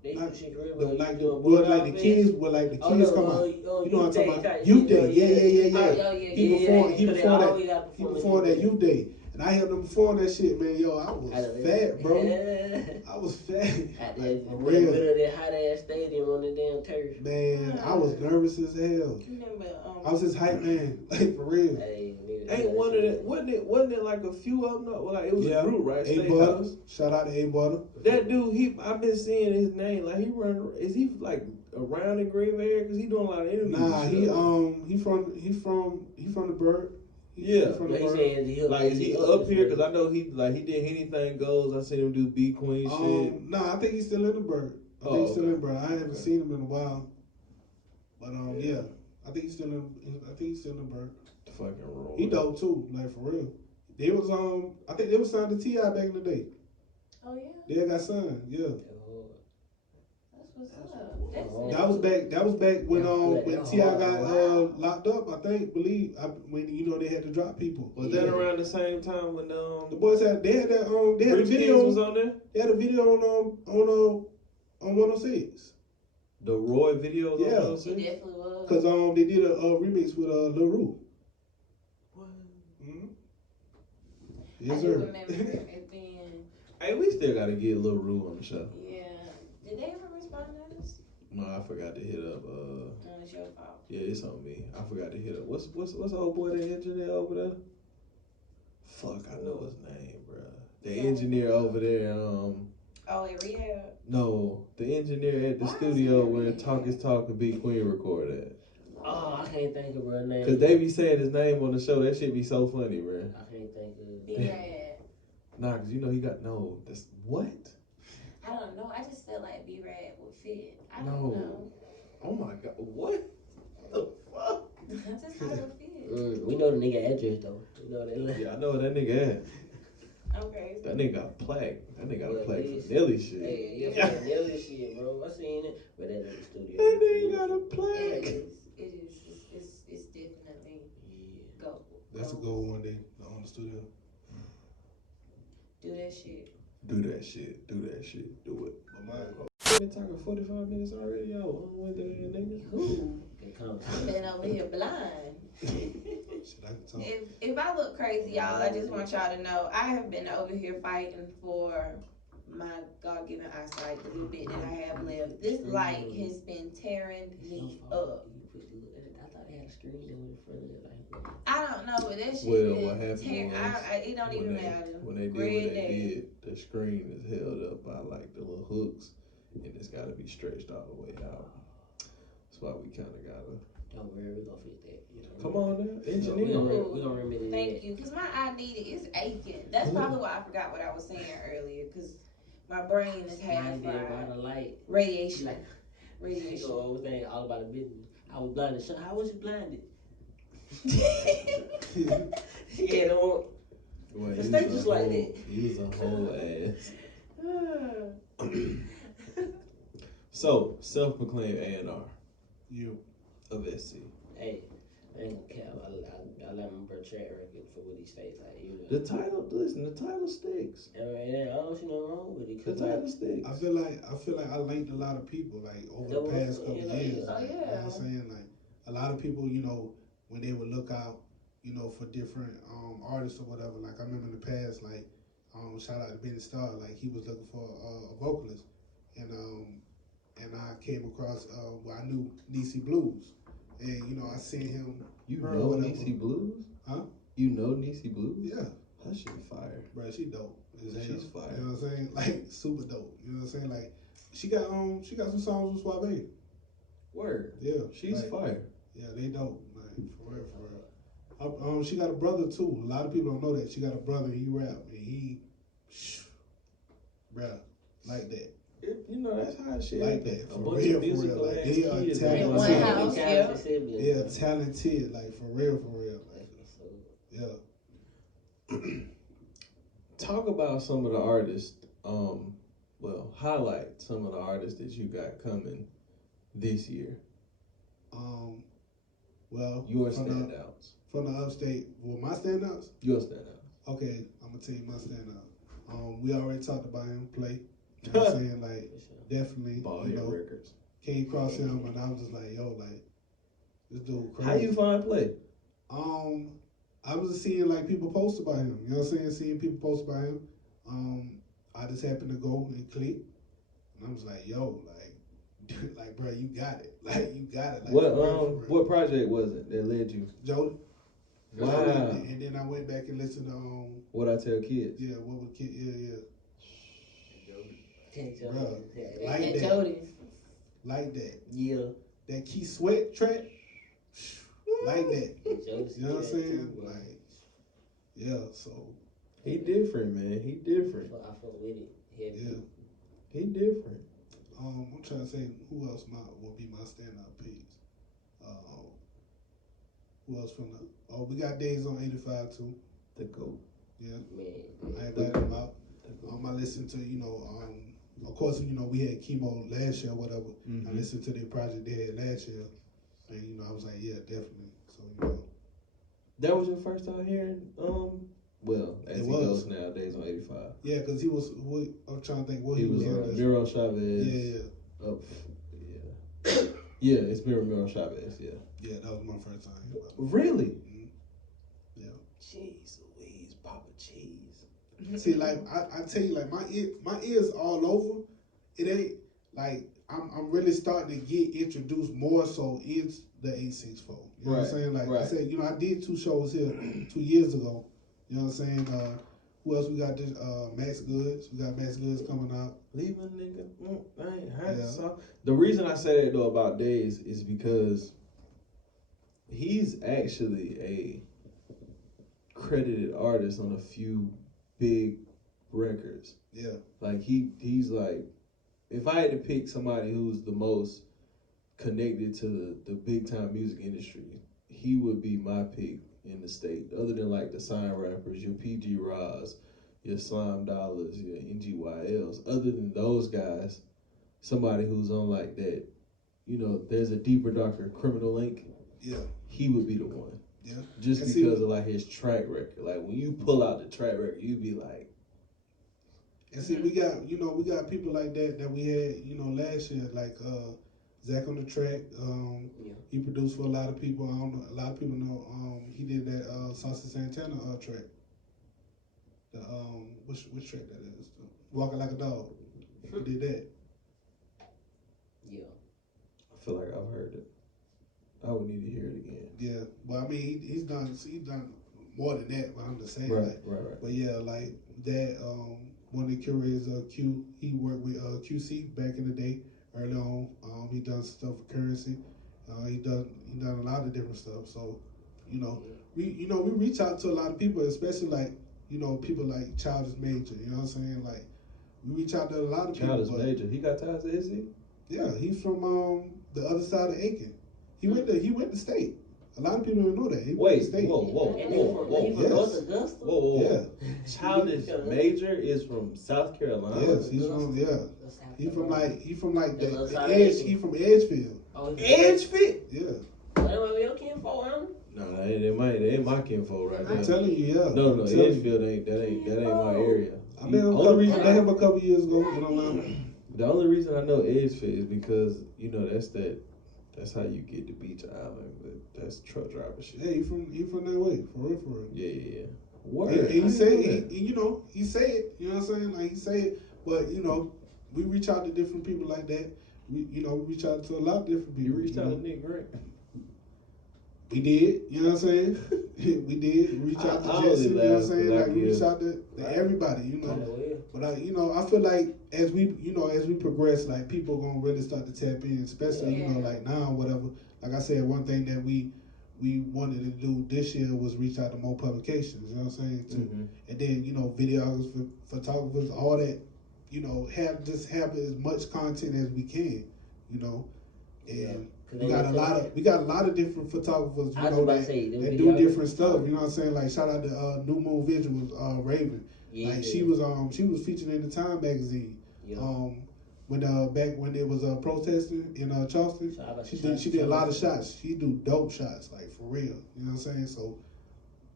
They Like, used to shake real the, well. like You the doing well, bulldog like the fest? kids, well, like the Oh, kids no, come out. oh, You know what I'm youth talking day about? type Youth shit. day, yeah. Oh, yeah, He yeah. performed Always that. gotta He perform performed at that youth day, and I helped him perform that shit, man. Yo, I was fat, bro. Yeah. I was fat. At Like, for the real. middle of that hot ass stadium on the damn turf. Man, I was nervous as hell. You remember? I was his hype man, like for real. Hey, nigga, Ain't one of that? Wasn't it like a few of them? Well, like it was a group, right? A Steakhouse. Butter. Shout out to A Butter. That dude, I've been seeing his name. Like is he like around in Greenville area? Cause he doing a lot of interviews. Nah, and he stuff. he from the Bird. Yeah. He from the He's Bird. saying Like is he up here? Cause I know he did Anything Goes. I seen him do B Queen shit. Nah, I think he's still in the Bird. I think he's still in the Bird. I haven't seen him in a while. But yeah, I think he's still in the Bird. The fucking roll. He dope too, like for real. They was I think they was signed to T.I. back in the day. Oh yeah. They got signed, yeah. That's what's up. That was back when T.I. got locked up, I think, when they had to drop people. Was that around the same time when the boys had a video was on there? They had a video on 106. The Roy video was Yeah. on 106? It definitely was. Cause they did a remix with Lil Ru. Mm-hmm. Yes, I sir. do remember it being. Hey, we still gotta get Lil Ru on the show. Yeah. Did they ever respond to us? No, I forgot to hit up. It's your fault. Yeah, it's on me. I forgot to hit up. What's the old boy, the engineer over there? Fuck, I know his name, bro. The engineer over there. Oh, in rehab. No, the engineer at the studio where Talk Is Talk and Big Queen record at. Oh, I can't think of her name. Cause they be saying his name on the show. That shit be so funny, bro. I can't think of B-Rad. Nah, cause you know he got that's what? I don't know. I just feel like B-Rad would fit. I don't No. know. Oh my god, what the fuck? I just thought it would fit. We know the nigga address though. We know that. Yeah, I know what that nigga at. Okay. That nigga got plaque. That nigga got a plaque please. for Nelly shit. Hey, yeah, Nelly shit, bro. I seen it. But that in the studio. That nigga got a It plaque. is. It's definitely go. That's a goal one day on the studio. Do that shit. Do that shit. Do that shit. Do it. But Been talking 45 minutes already, yo. On Wednesday, nigga. Who? I've been over here blind. shit, I can talk. If I look crazy, y'all, I just want y'all to know I have been over here fighting for my God-given eyesight, the little bit that I have left. This light has been tearing me up. I thought they had a screen in front of it. Like, I don't know, but that shit Well, what is happened was it don't even matter. when they did what they did, the screen is held up by like the little hooks, and it's got to be stretched all the way out. That's why we kind of gotta. don't worry, we gonna fix that. You know? Come on now, We engineer. gonna remedy that. Thank you, because my eye needed is aching. That's probably why I forgot what I was saying earlier, because my brain is half Might be about fried. a light. Radiation. Like, you Radiation. know, everything all about the business. I was blinded. So how was you blinded? Yeah, don't. Well, The he stage was is a like whole- that. He was a whole ass. So, self-proclaimed A&R You. of SC. Hey, I ain't gonna cap. I let him bro track record for what he states. Like, you know. The title, listen, the title sticks. And I don't see nothing wrong with it. The 'Cause title sticks. I feel like I linked a lot of people like over the past couple years. You know what I'm saying? Like a lot of people, you know, when they would look out, you know, for different artists or whatever. Like I remember in the past, like shout out to Benny Starr, like he was looking for a vocalist, and I came across I knew Niecy Blues, and you know I seen him. You know Niecy Blues? Huh? You know Niecy Blues? Yeah. That shit fire. Bro, she dope. She's fire. You know what I'm saying? Like super dope. You know what I'm saying? Like she got some songs with Suave. Word. Yeah. She's like, fire. Yeah, they dope. Like for real. She got a brother too. A lot of people don't know that. She got a brother, he rap and he bruh, like that. You know, that's how shit. Like that. A For bunch real, of musical Like, ass they are kids. talented. In one house, yeah. They are talented, like for real. Like, yeah. Talk about some of the artists, highlight some of the artists that you got coming this year. Well, Your standouts. From the upstate, my standouts? Your standouts. Okay, I'm gonna tell you my standout. We already talked about him, Play. You know what I'm saying? Like, definitely. Ball you Head know, Records. came across him and I was just like, yo, like, this dude crazy. How you find Play? I was just seeing like people post about him. You know what I'm saying? Seeing people post about him. I just happened to go and click, and I was like, yo, like, bro, you got it. Like, you got it. Like, What project was it that led you? Jody. Wow. And then I went back and listened to What I Tell Kids. Yeah, what would kid? Yeah. Bro, Like and that. Jody. Like that. Yeah. That Key Sweat track. Like that. Jody's You know what I'm saying? too, Like, yeah. So He different, man. He different. I fuck with it. Heavy. yeah. He different. I'm trying to say who else will be my standout picks. Who else from the? We got Days on 85 too. The GOAT. Yeah, Man. I invited him out. I listened to of course we had chemo last year, or whatever. I listened to the project they had last year, and I was like, yeah, definitely. So That was your first time hearing, as It he was. goes now, Days on 85. yeah, because he was. I'm trying to think what He was under. Miro Chavez. Yeah. Yeah, it's Miro Chavez, yeah. Yeah, that was my first time. Really? Yeah. Jeez Louise, Papa Cheese. See, like I tell you, like my ears all over. It ain't like I'm really starting to get introduced more so is the 864. You know what I'm saying? Like I said, I did 2 shows here 2 years ago. You know what I'm saying? Who else we got? This Max Goods. We got Max Goods coming out. Leave a nigga. I ain't had the reason I say that though about Days is because he's actually a credited artist on a few big records. Yeah. Like he's like, if I had to pick somebody who's the most connected to the big time music industry, he would be my pick in the state. Other than like the sign rappers, your PG Roz, your Slime Dollars, your NGYLs. Other than those guys, somebody who's on like that, there's a deeper, darker criminal link. Yeah. He would be the one. Yeah. Just because of like his track record. Like when you pull out the track record, you'd be like. And see, we got people like that we had, last year, like Zach on the track. He produced for a lot of people. I don't know, a lot of people know. He did that Saucy Santana track. The which track that is? Walking Like a Dog. He did that. Yeah. I feel like I've heard it. I would need to hear it again. Yeah, but I mean, he's done more than that. But I'm just saying, right. But yeah, like that. One of the curators, Q, he worked with QC back in the day. Early on, he done stuff for Currency. He done a lot of different stuff. So, we reach out to a lot of people, especially like people like Childish Major. You know what I'm saying? Like we reach out to a lot of people. Childish Major, he got ties to Izzy? Yeah, he's from the other side of Aiken. He went to state. A lot of people don't know that. He went to state. Whoa. Yeah. Childish Major is from South Carolina. Yes, he's from He from like the edge. He from Edgefield. Oh, Edgefield? Yeah. Whatever your kinfolk, No, they ain't my kinfolk right there. I'm telling you, yeah. No, Edgefield ain't my area. I met him a couple years ago. The only reason I know Edgefield is because that's how you get to Beach Island. But that's truck driver shit. Yeah, he from that way, for real. Yeah. Word. And he say he say it. You know what I'm saying? Like he say it, but we reach out to different people like that. We reach out to a lot of different people. You reached out to Nick Grant. We did. You know what I'm saying? We did reach out to Jesse. You know what I'm saying? Like we reach out to everybody. But I feel like as we progress, like people gonna really start to tap in, especially like now, whatever. Like I said, one thing that we wanted to do this year was reach out to more publications. You know what I'm saying? And then videographers, photographers, all that. Have as much content as we can. And we got a lot of different photographers. That do different stuff. You know what I'm saying? Like shout out to New Moon Visuals, Raven. Like she was featured in the Time magazine. Back when it was protesting in Charleston, she did a lot of shots. She do dope shots, like for real. You know what I'm saying? So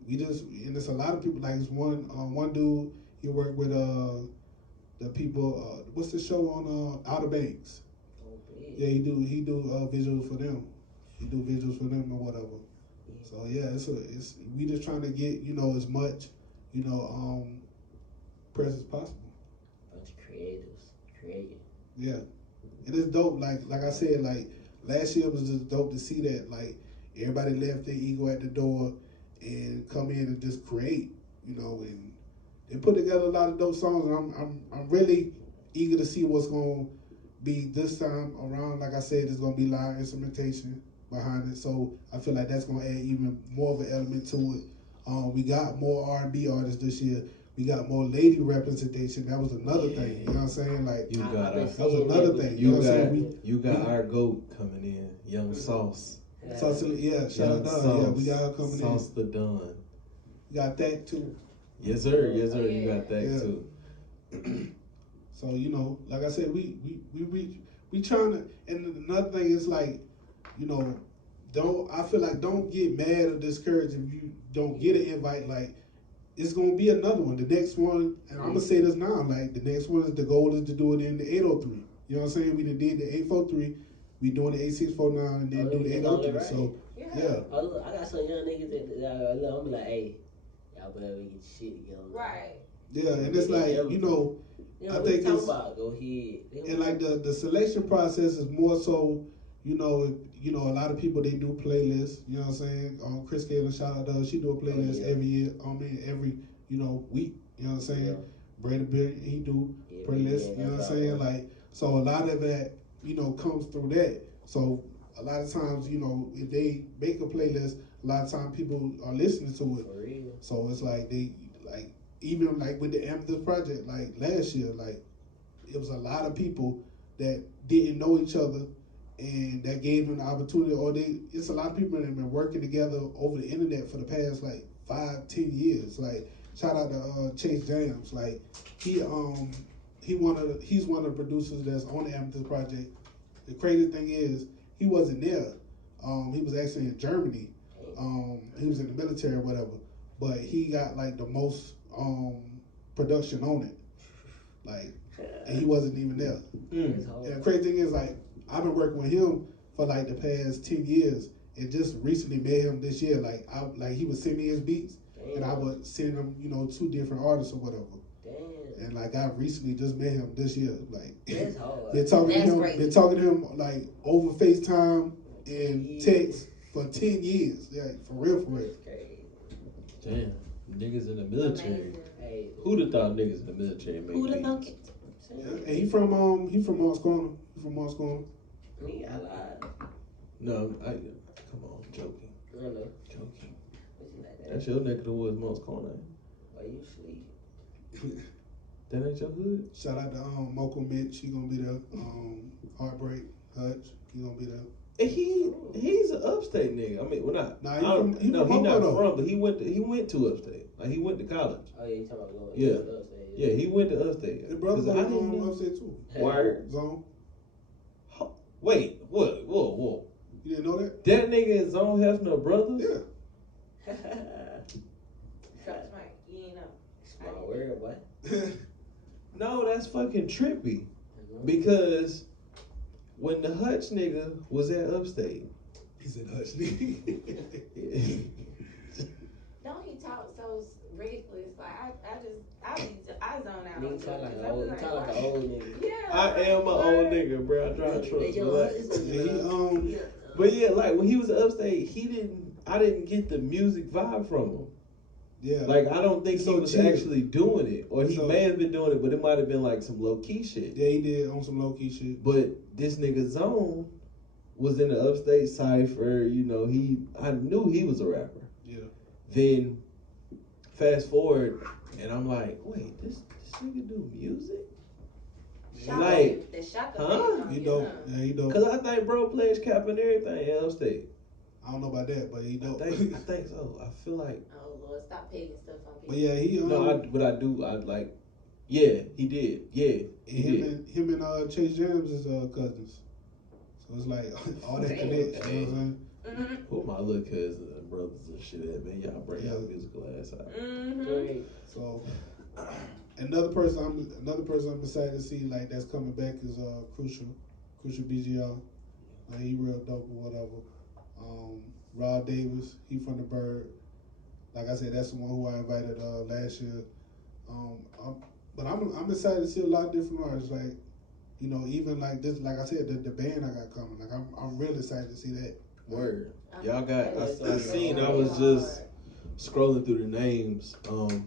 and there's a lot of people. Like it's one dude, he worked with the people. What's the show on Outer Banks? Yeah, he do visuals for them. He do visuals for them or whatever. So yeah, we just trying to get as much press as possible. Bunch of creatives creating. Yeah, and it's dope. Like I said, like last year was just dope to see that. Like everybody left their ego at the door and come in and just create. And they put together a lot of dope songs. And I'm really eager to see what's gonna be this time around. Like I said, there's gonna be live instrumentation behind it, so I feel like that's gonna add even more of an element to it. We got more R&B artists this year. We got more lady representation. That was another thing. You know what I'm saying? Like that was another thing. You know what I'm saying? You got our GOAT coming in, Young Sauce. Sauce, yeah, shout out Don. Yeah, we got her coming Sauce the Don. We got that too. Yes sir. You got that too. So like I said, we trying to. And another thing is like, don't get mad or discouraged if you don't get an invite. Like it's gonna be another one. The next one, and I'm gonna say this now. Like the next one is the goal is to do it in the 803. You know what I'm saying? We done did the 843. We doing the 8649 and then do the 803. Right. So yeah. Oh, look, I got some young niggas that I'm be like, hey, y'all better get your shit together. Right. Yeah, and it's like, you know, I think it's about go ahead. And like the selection process is more so, you know, a lot of people they do playlists. You know what I'm saying? Chris Galen, shout out to her. She do a playlist every year. Every week. You know what I'm saying? Yeah. Brandon Berry, he do playlist. You know what I'm saying? Like, so a lot of that, comes through that. So a lot of times, if they make a playlist, a lot of times people are listening to it. For real. So it's like even like with the Amethyst project, like last year, like it was a lot of people that didn't know each other, and that gave them the opportunity. It's a lot of people that have been working together over the internet for the past like 5-10 years. Like shout out to Chase Jams. Like he's one of the producers that's on the Amethyst project. The crazy thing is he wasn't there. He was actually in Germany. He was in the military or whatever. But he got like the most production on it. Like, and he wasn't even there. And the crazy thing is, like, I've been working with him for like the past 10 years, and just recently met him this year. Like, he would send me his beats, and I would send him, 2 different artists or whatever. And like, I recently just met him this year. Like, that's hard. been talking to him like over FaceTime and text for 10 years. Yeah, for real. Damn, niggas in the military. Hey, Who'd have thought niggas in the military make Who'd have beats? thunk it? Yeah, and he from Moss Corner. He from Moss Corner. Me, I lied. No, come on, joking. I know. Joking. What you like that? That's your neck of the woods, Moss Corner. Why you sleep? That ain't your hood? Shout out to Mocha Mitch. He gonna be there. Heartbreak Hutch. He gonna be there. And he's an upstate nigga. I mean, well, not. Nah, he's not though. from, but he went to upstate. Like he went to college. Oh yeah, you talking about going? Yeah. to upstate, Yeah, he went to upstate. His brother's 'Cause I on didn't know- upstate too. Word. Zone. Wait, what? Whoa. You didn't know that? That nigga is Zone Hefner brothers? Yeah. That's right. You ain't know. Small word, what? No, that's fucking trippy. Because when the Hutch nigga was at upstate. He said Hutch nigga. Don't he talk so ridiculous? Like I zone out. Nigga talk like because an I old, be like, talk like what? an old nigga. Yeah. I am an old nigga, bro. I drive trucks. Relax. But yeah, like when he was upstate, I didn't get the music vibe from him. Yeah. Like I don't think he was chill. actually doing it. Or he may have been doing it, but it might have been like some low key shit. Yeah, he did on some low key shit. But this nigga Zone was in the upstate cypher, I knew he was a rapper. Yeah. Then fast forward and I'm like, wait, this nigga do music? Like, the shock huh? He dope. Yeah, he dope. Cause I think bro plays cap and everything in upstate. I don't know about that, but he dope. I think so. I feel like. Oh Lord, stop pegging stuff on people. But yeah, he yeah, he did. Yeah, him and Chase Jams is cousins. So it's like all that connects. You know what I'm saying? Who my little cousins and brothers and shit at, man? Y'all bring y'all musical ass out. Mm-hmm. So another person I'm excited to see like that's coming back is Crucial BGR. Like, he real dope or whatever. Rod Davis, he from the Bird. Like I said, that's the one who I invited last year. But I'm excited to see a lot of different artists. Like, even like this, like I said, the band I got coming. Like I'm really excited to see that. Word. Y'all got. I seen. I was just scrolling through the names. I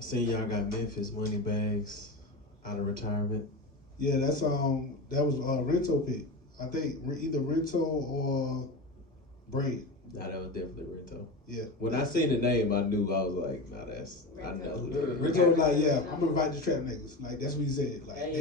seen y'all got Memphis Moneybags out of retirement. Yeah, that was Rento pick. I think either Rento or Braid. Nah, that was definitely Rento. Yeah. When I seen the name, I knew. I was like, nah, I know who that is. Rento was like, yeah, I'm gonna invite the trap niggas. Like, that's what he said. Like,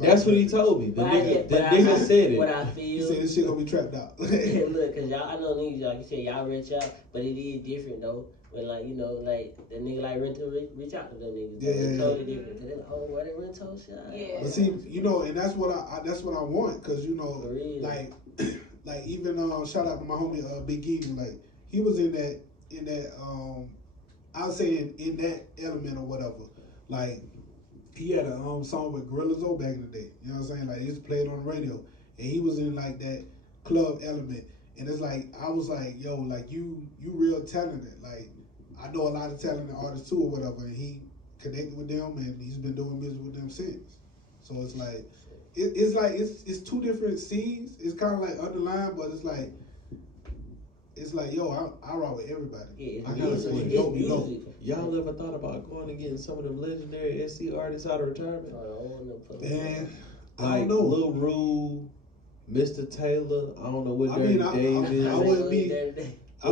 that's what he told me. The nigga said it. What I feel. He said this shit gonna be trapped out. Look, cause y'all, I know niggas, like you said, y'all reach out, but it is different though. When like, like the nigga like Rento reach out to them niggas. It's totally different. Cause they're like, oh, what a Rento shot. Yeah. But see, and that's what I want. Cause like even shout out to my homie Big Eaton. Like he was in that I was saying in that element or whatever. Like he had a song with Gorilla Zoe back in the day. You know what I'm saying? Like he used to play it on the radio, and he was in like that club element. And it's like I was like, yo, like you real talented. Like I know a lot of talented artists too or whatever, and he connected with them and he's been doing business with them since. So it's like it's two different scenes. It's kind of like underlined, but it's like yo, I rock with everybody. Yeah, I gotta say, yo. Y'all ever thought about going and getting some of them legendary SC artists out of retirement? Man, I Like don't know. Lil Rue, Mr. Taylor, I don't know what I mean, Davis. I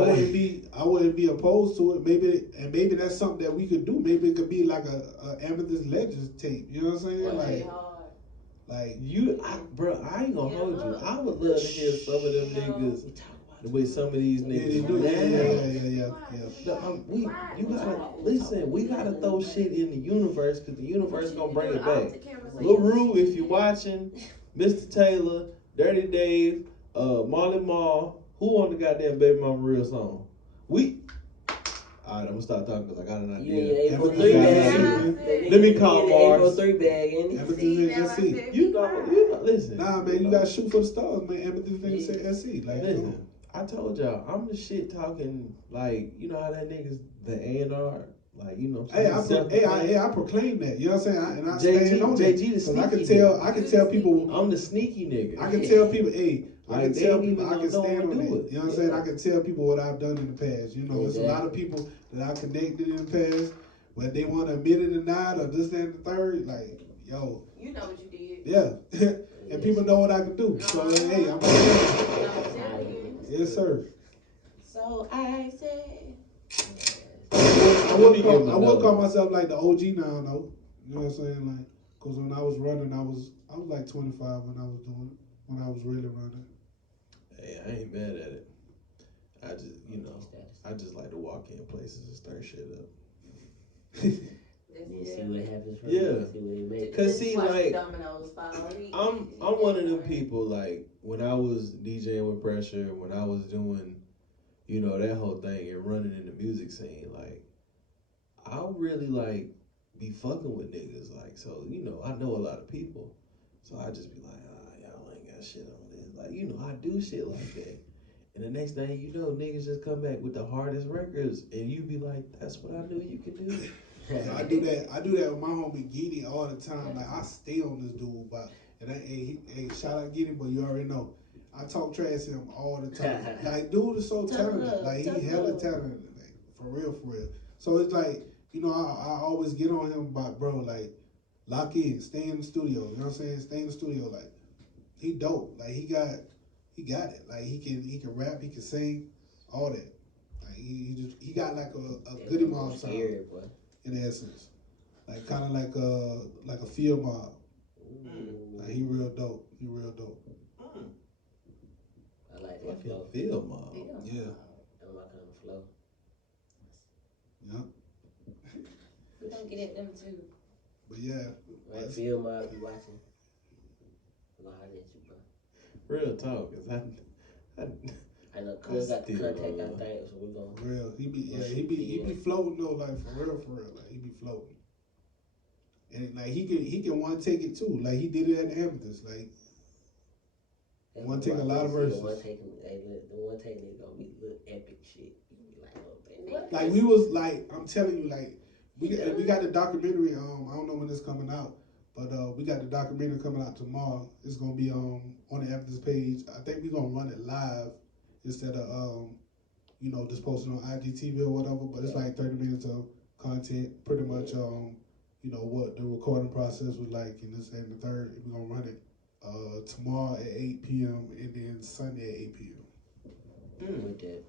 wouldn't be opposed to it. Maybe that's something that we could do. Maybe it could be like a Amethyst Legends tape. You know what I'm saying? Bro, I ain't gonna hold you. I would love to hear some of them niggas with some of these niggas. You gotta listen. We gotta throw shit in the universe because the universe gonna bring it back. Lil Rue, if you're watching, Mr. Taylor, Dirty Dave, Marley Marl. Who on the goddamn Baby Mama Real song? Alright, I'm gonna start talking because I got an idea. Let me call Mars. You know, listen. Nah, man, you gotta shoot for the stars, man. Amethyst nigga said SC. Like, listen, I told y'all, I'm the shit talking, like, you know how that nigga's the A&R, like, you know. I proclaim that. You know what I'm saying? I stand on JG that. the sneaky Cause I can tell people. I'm the sneaky nigga. I can tell people, hey. Like, I can tell people I I can stand on it. Do it. You know what I'm saying? I can tell people what I've done in the past. You know, it's a lot of people that I connected in the past, whether they want to admit it or not, or this, that, and the third. Like, yo. You know what you did. Yeah. And people know what I can do. So, hey, I'm yes, sir. So I said. I would call myself like the OG now, though. You know what I'm saying? Like, because when I was running, I was like 25 when I was doing it, when I was really running. Hey, I ain't mad at it. I just, you know, I just like to walk in places and stir shit up. See what happens. Yeah. See what they make. Cause see, like, dominoes fall. I'm one of them people. Like when I was DJing with Pressure, when I was doing, you know, that whole thing and running in the music scene, like, I really like be fucking with niggas. Like, so you know, I know a lot of people, so I just be like, y'all ain't got shit on this. Like, you know, I do shit like that. And the next thing you know, niggas just come back with the hardest records, and you be like, "That's what I knew you could do." I do that with my homie Giddy all the time. Like, I stay on this dude, but hey, shout out Giddy, but you already know I talk trash to him all the time. Like, dude is so talented. Like, he hella talented, like, for real. So it's like, you know, I always get on him about, bro, like, lock in, stay in the studio. You know what I'm saying? Stay in the studio. Like, he dope. Like, he got it. Like, he can rap, he can sing, all that. Like, he got like a Goody Mob sound. In essence, like kind of like a field mob. Like, he real dope. I like that flow. Field mob. Yeah. That's my kind of flow. Yeah. We don't get at them too. But yeah. Right, field mob, you watching? I'm gonna holler at you, bro. Real talk, cause I know Cuz got the contact, I think, so we're gonna. Real. He be floating though, like for real. Like, he be floating. And like he can one take it too. Like, he did it at Amethyst. Like, one take a lot of verses. The one taking is gonna be little epic shit. Like, we was like, I'm telling you, like, we got the documentary. I don't know when it's coming out, but we got the documentary coming out tomorrow. It's gonna be on the Amethyst page. I think we're gonna run it live instead of you know, just posting on IGTV or whatever. But it's like 30 minutes of content, pretty much. You know what the recording process was like, and this and the third. We're gonna run it tomorrow at 8 p.m. and then Sunday at 8 p.m. With that,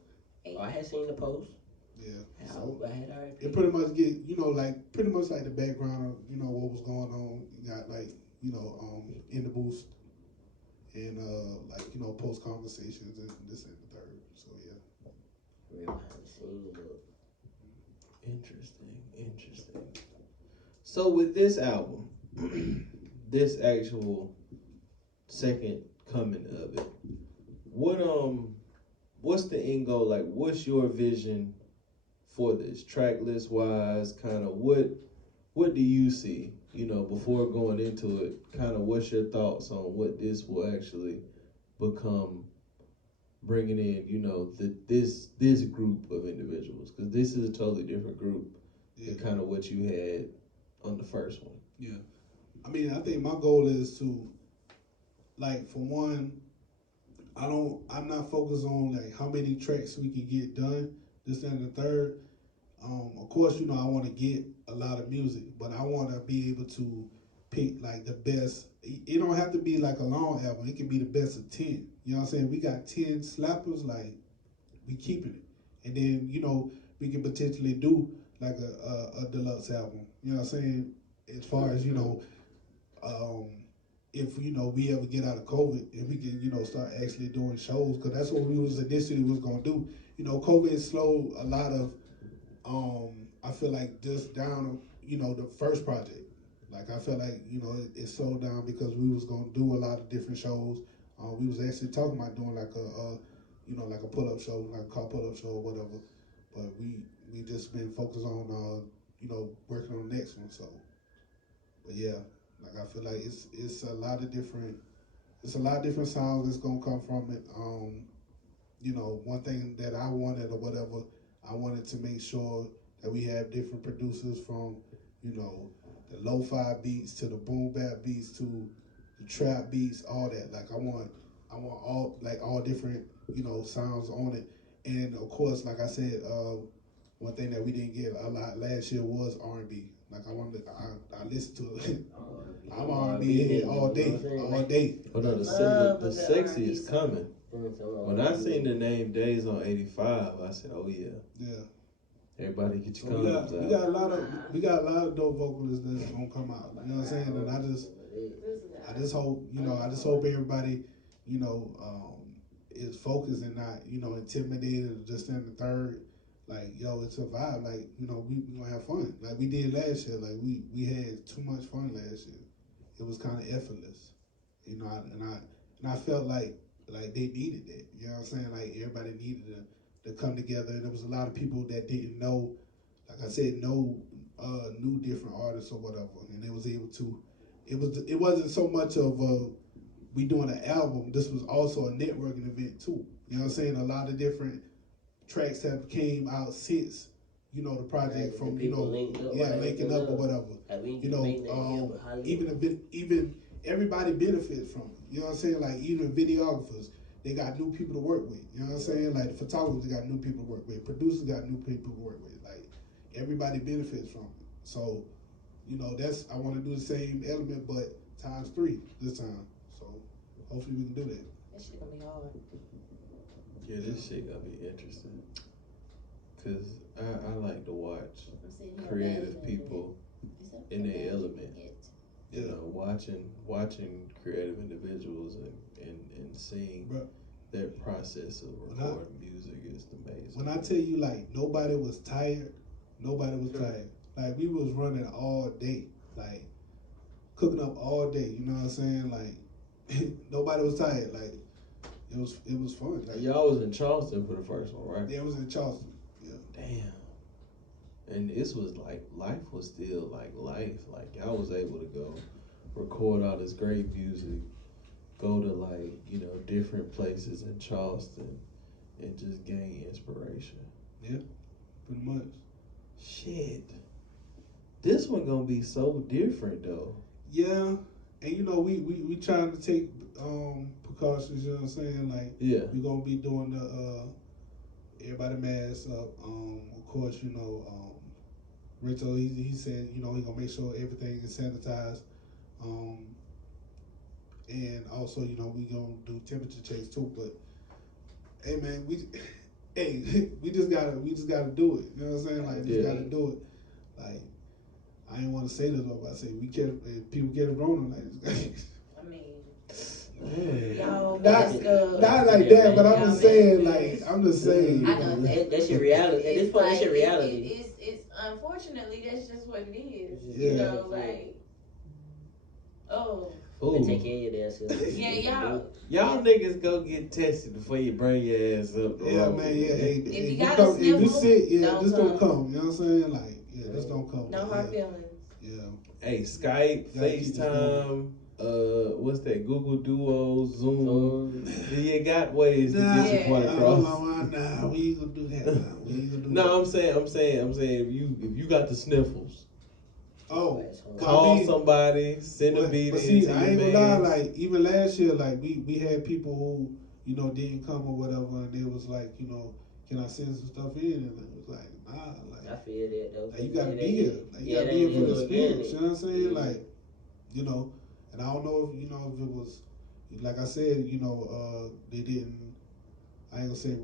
I had seen the post. Yeah. So I had already. It pretty much get, you know, like pretty much like the background of, you know, what was going on. You got like, you know, in the boost and like, you know, post conversations and this and the third. So yeah. Real behind the scenes look. Interesting. So with this album, this actual second coming of it, what's the end goal? Like, what's your vision for this, track list wise? Kind of what do you see, you know, before going into it? Kind of what's your thoughts on what this will actually become bringing in, you know, this group of individuals, because this is a totally different group than kind of what you had on the first one. Yeah. I mean, I think my goal is to, like, for one, I'm not focused on like how many tracks we can get done, this and the third. Of course, you know, I want to get a lot of music, but I want to be able to pick like the best. It don't have to be like a long album. It can be the best of 10. You know what I'm saying? We got 10 slappers, like, we keeping it. And then, you know, we can potentially do like a deluxe album. You know what I'm saying? As far as, you know, if, you know, we ever get out of COVID and we can, you know, start actually doing shows, because that's what we was initially was going to do. You know, COVID slowed a lot of, I feel like just down, you know, the first project. Like, I felt like, you know, it slowed down because we was going to do a lot of different shows. We was actually talking about doing like you know, like a pull-up show, like a car pull-up show or whatever. But we just been focused on, you know, working on the next one. So, but yeah, like I feel like it's a lot of different sounds that's gonna come from it. You know, one thing that I wanted or whatever, I wanted to make sure that we have different producers from, you know, the lo-fi beats to the boom bap beats to the trap beats, all that. Like I want all different, you know, sounds on it. And of course, like I said, one thing that we didn't get a lot last year was R&B. Like I listen to it. I'm R&B here all day. Oh no, the sexy is coming. When I seen the name Days on 85, I said, oh yeah. Yeah. Everybody get your we condoms out. We got a lot of dope vocalists that's gonna come out. You know what I'm saying? And I just hope, you know, everybody, you know, is focused and not, you know, intimidated or just in the third. Like, yo, it's a vibe. Like, you know, we gonna have fun. Like we did last year. Like we had too much fun last year. It was kind of effortless, you know. And I felt like they needed that. You know what I'm saying? Like everybody needed to come together. And there was a lot of people that didn't know, like I said, new different artists or whatever, and they was able to. It wasn't so much of we doing an album. This was also a networking event too. You know what I'm saying? A lot of different tracks have came out since, you know, the project, from, you know, linking up or whatever. You know, even everybody benefits from it. You know what I'm saying? Like even videographers, they got new people to work with. You know what I'm saying? Like the photographers got new people to work with. Producers got new people to work with. Like everybody benefits from it. So, you know, I want to do the same element, but times 3 this time. So hopefully we can do that. That shit gonna be hard. Yeah, this shit gonna be interesting. Cause I like to watch creative people in their element. You know, watching creative individuals and seeing their process of recording music is amazing. When I tell you, like, nobody was tired. Like, we was running all day, like, cooking up all day, you know what I'm saying? Like, nobody was tired. Like, it was fun. Like, y'all was in Charleston for the first one, right? Yeah, it was in Charleston. Yeah. Damn. And this was like, life was still like life. Like, y'all was able to go record all this great music, go to, like, you know, different places in Charleston and just gain inspiration. Yeah, pretty much. Shit. This one gonna be so different though. Yeah. And you know, we trying to take precautions, you know what I'm saying? Like, yeah, we gonna be doing the everybody mask up. Of course, you know, Rito, he said, you know, he gonna make sure everything is sanitized. And also, you know, we gonna do temperature checks too. But hey, man, we just gotta do it. You know what I'm saying? Like, we just gotta do it. Like, I ain't want to say this, but I say people get it wrong like this. I mean, y'all, not like that, but I'm just saying. I know that's your reality. At this point, that's your reality. It's unfortunately that's just what it is. Yeah. You know, like, take care of yourself. Yeah, y'all niggas go get tested before you bring your ass up. Yeah, man. Yeah, hey, if you got a sniffle, if you sick, this don't come. You know what I'm saying? Like, this don't come. No hard feelings. Yeah. Hey, Skype, FaceTime, what's that? Google Duo, Zoom. You got ways to get your point across. Nah, we ain't gonna do that. Nah, we ain't gonna do that. No, I'm saying, if you got the sniffles, call somebody, send a beat. But see, I ain't gonna lie. Like even last year, like we had people who didn't come or whatever, and it was like, can I send some stuff in? And it was like, nah. Like I feel that though. Like, you gotta be here. Like you gotta be here for the experience. You know what I'm saying? Yeah. Like, and I don't know if if it was, like I said, they didn't. I ain't gonna say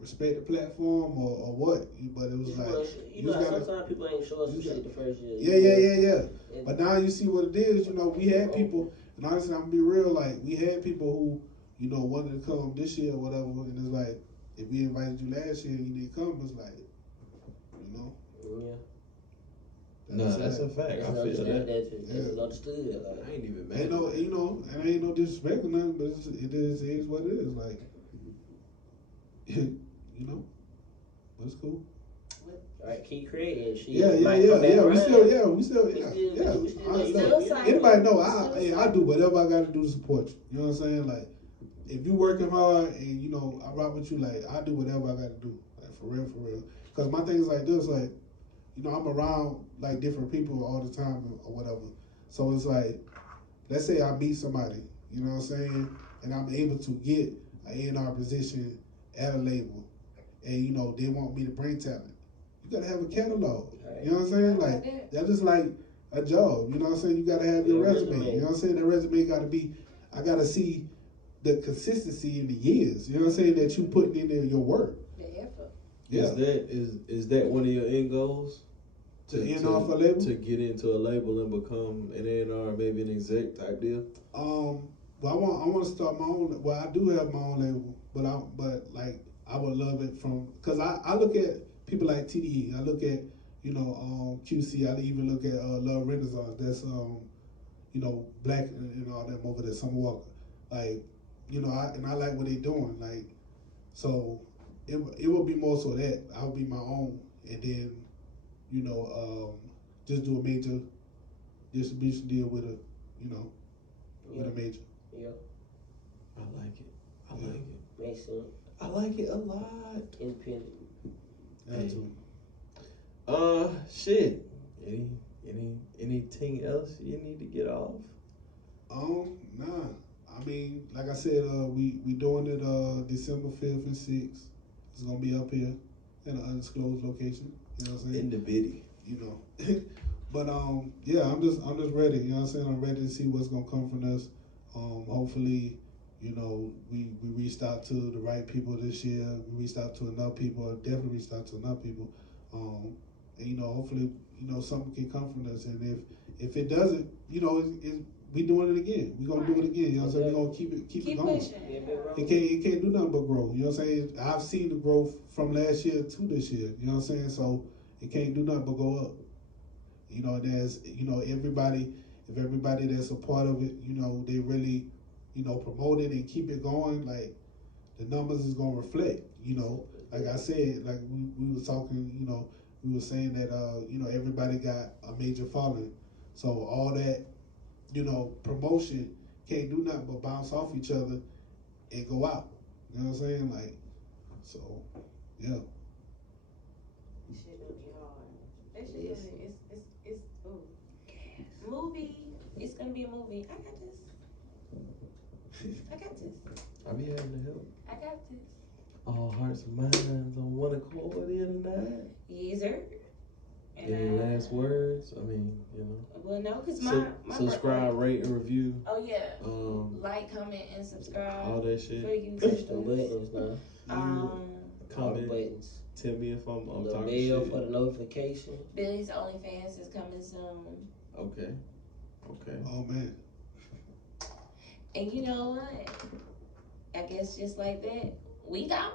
respect the platform or what, but it was sometimes people ain't show us some shit the first year. Yeah. But now you see what it is. We had people, and honestly, I'm gonna be real. Like we had people who, wanted to come this year or whatever, and it's like, if we invited you last year and you didn't come, it's like, Yeah. That's a fact. I feel that. That's understood. I ain't even mad. Ain't and ain't no disrespect or nothing, but it is what it is. Like, but it's cool. All right, keep creating. Yeah. We still. Anybody know? I do whatever I got to do to support you. You know what I'm saying? Like, if you working hard and I rock with you, like I do whatever I got to do. Like for real. Because my thing is like this, like. I'm around like different people all the time or whatever. So it's like, let's say I meet somebody, you know what I'm saying, and I'm able to get an A&R position at a label, and they want me to bring talent. You gotta have a catalog. You know what I'm saying? Like that's just like a job. You know what I'm saying? You gotta have your resume. You know what I'm saying? That resume gotta be. I gotta see the consistency in the years. You know what I'm saying? That you putting in there your work. The effort. Yeah. Is that one of your end goals? To get off a label? To get into a label and become an A&R, maybe an exec type deal? Well, I want to start my own. Well, I do have my own label, but I would love it because I look at people like TDE. I look at QC. I even look at Love Renaissance. That's Black and all them over there. Summer Walker. Like I like what they doing. Like so, it would be more so that I would be my own, and then. Just do a major distribution deal with a major. Yeah. I like it. Makes sense. I like it a lot. Independent. Absolutely. Shit. Anything else you need to get off? Nah. I mean, like I said, we doing it December 5th and 6th. It's gonna be up here in an undisclosed location. You know what I'm saying? In the bitty. But yeah, I'm just ready. You know what I'm saying? I'm ready to see what's gonna come from us. Hopefully, we reached out to the right people this year. We reached out to enough people. Definitely reached out to enough people. And hopefully, something can come from this. And if it doesn't, we doing it again. We gonna do it again. You know what I'm saying? We gonna keep it going. It can't do nothing but grow. You know what I'm saying? I've seen the growth from last year to this year. You know what I'm saying? So it can't do nothing but go up. There's everybody. If everybody that's a part of it, they really, promote it and keep it going. Like the numbers is gonna reflect. Like I said, like we was talking. We were saying that everybody got a major following. So all that. Promotion can't do nothing but bounce off each other and go out. You know what I'm saying? Like, so, yeah. This shit gonna be hard. That shit gonna be, it's movie. It's gonna be a movie. I got this. I'll be having to help. I got this. All hearts and minds on one accord in tonight. Yes, sir. Any last words? I mean, Well, no, because my subscribe, rate, and review. Oh yeah. Like, comment, and subscribe. All that shit. So you can Push the buttons now. Comment. Buttons. Tell me if I'm the talking bell shit. for the notification. Billy's OnlyFans is coming soon. Okay. Oh man. And you know what? I guess just like that, we gone.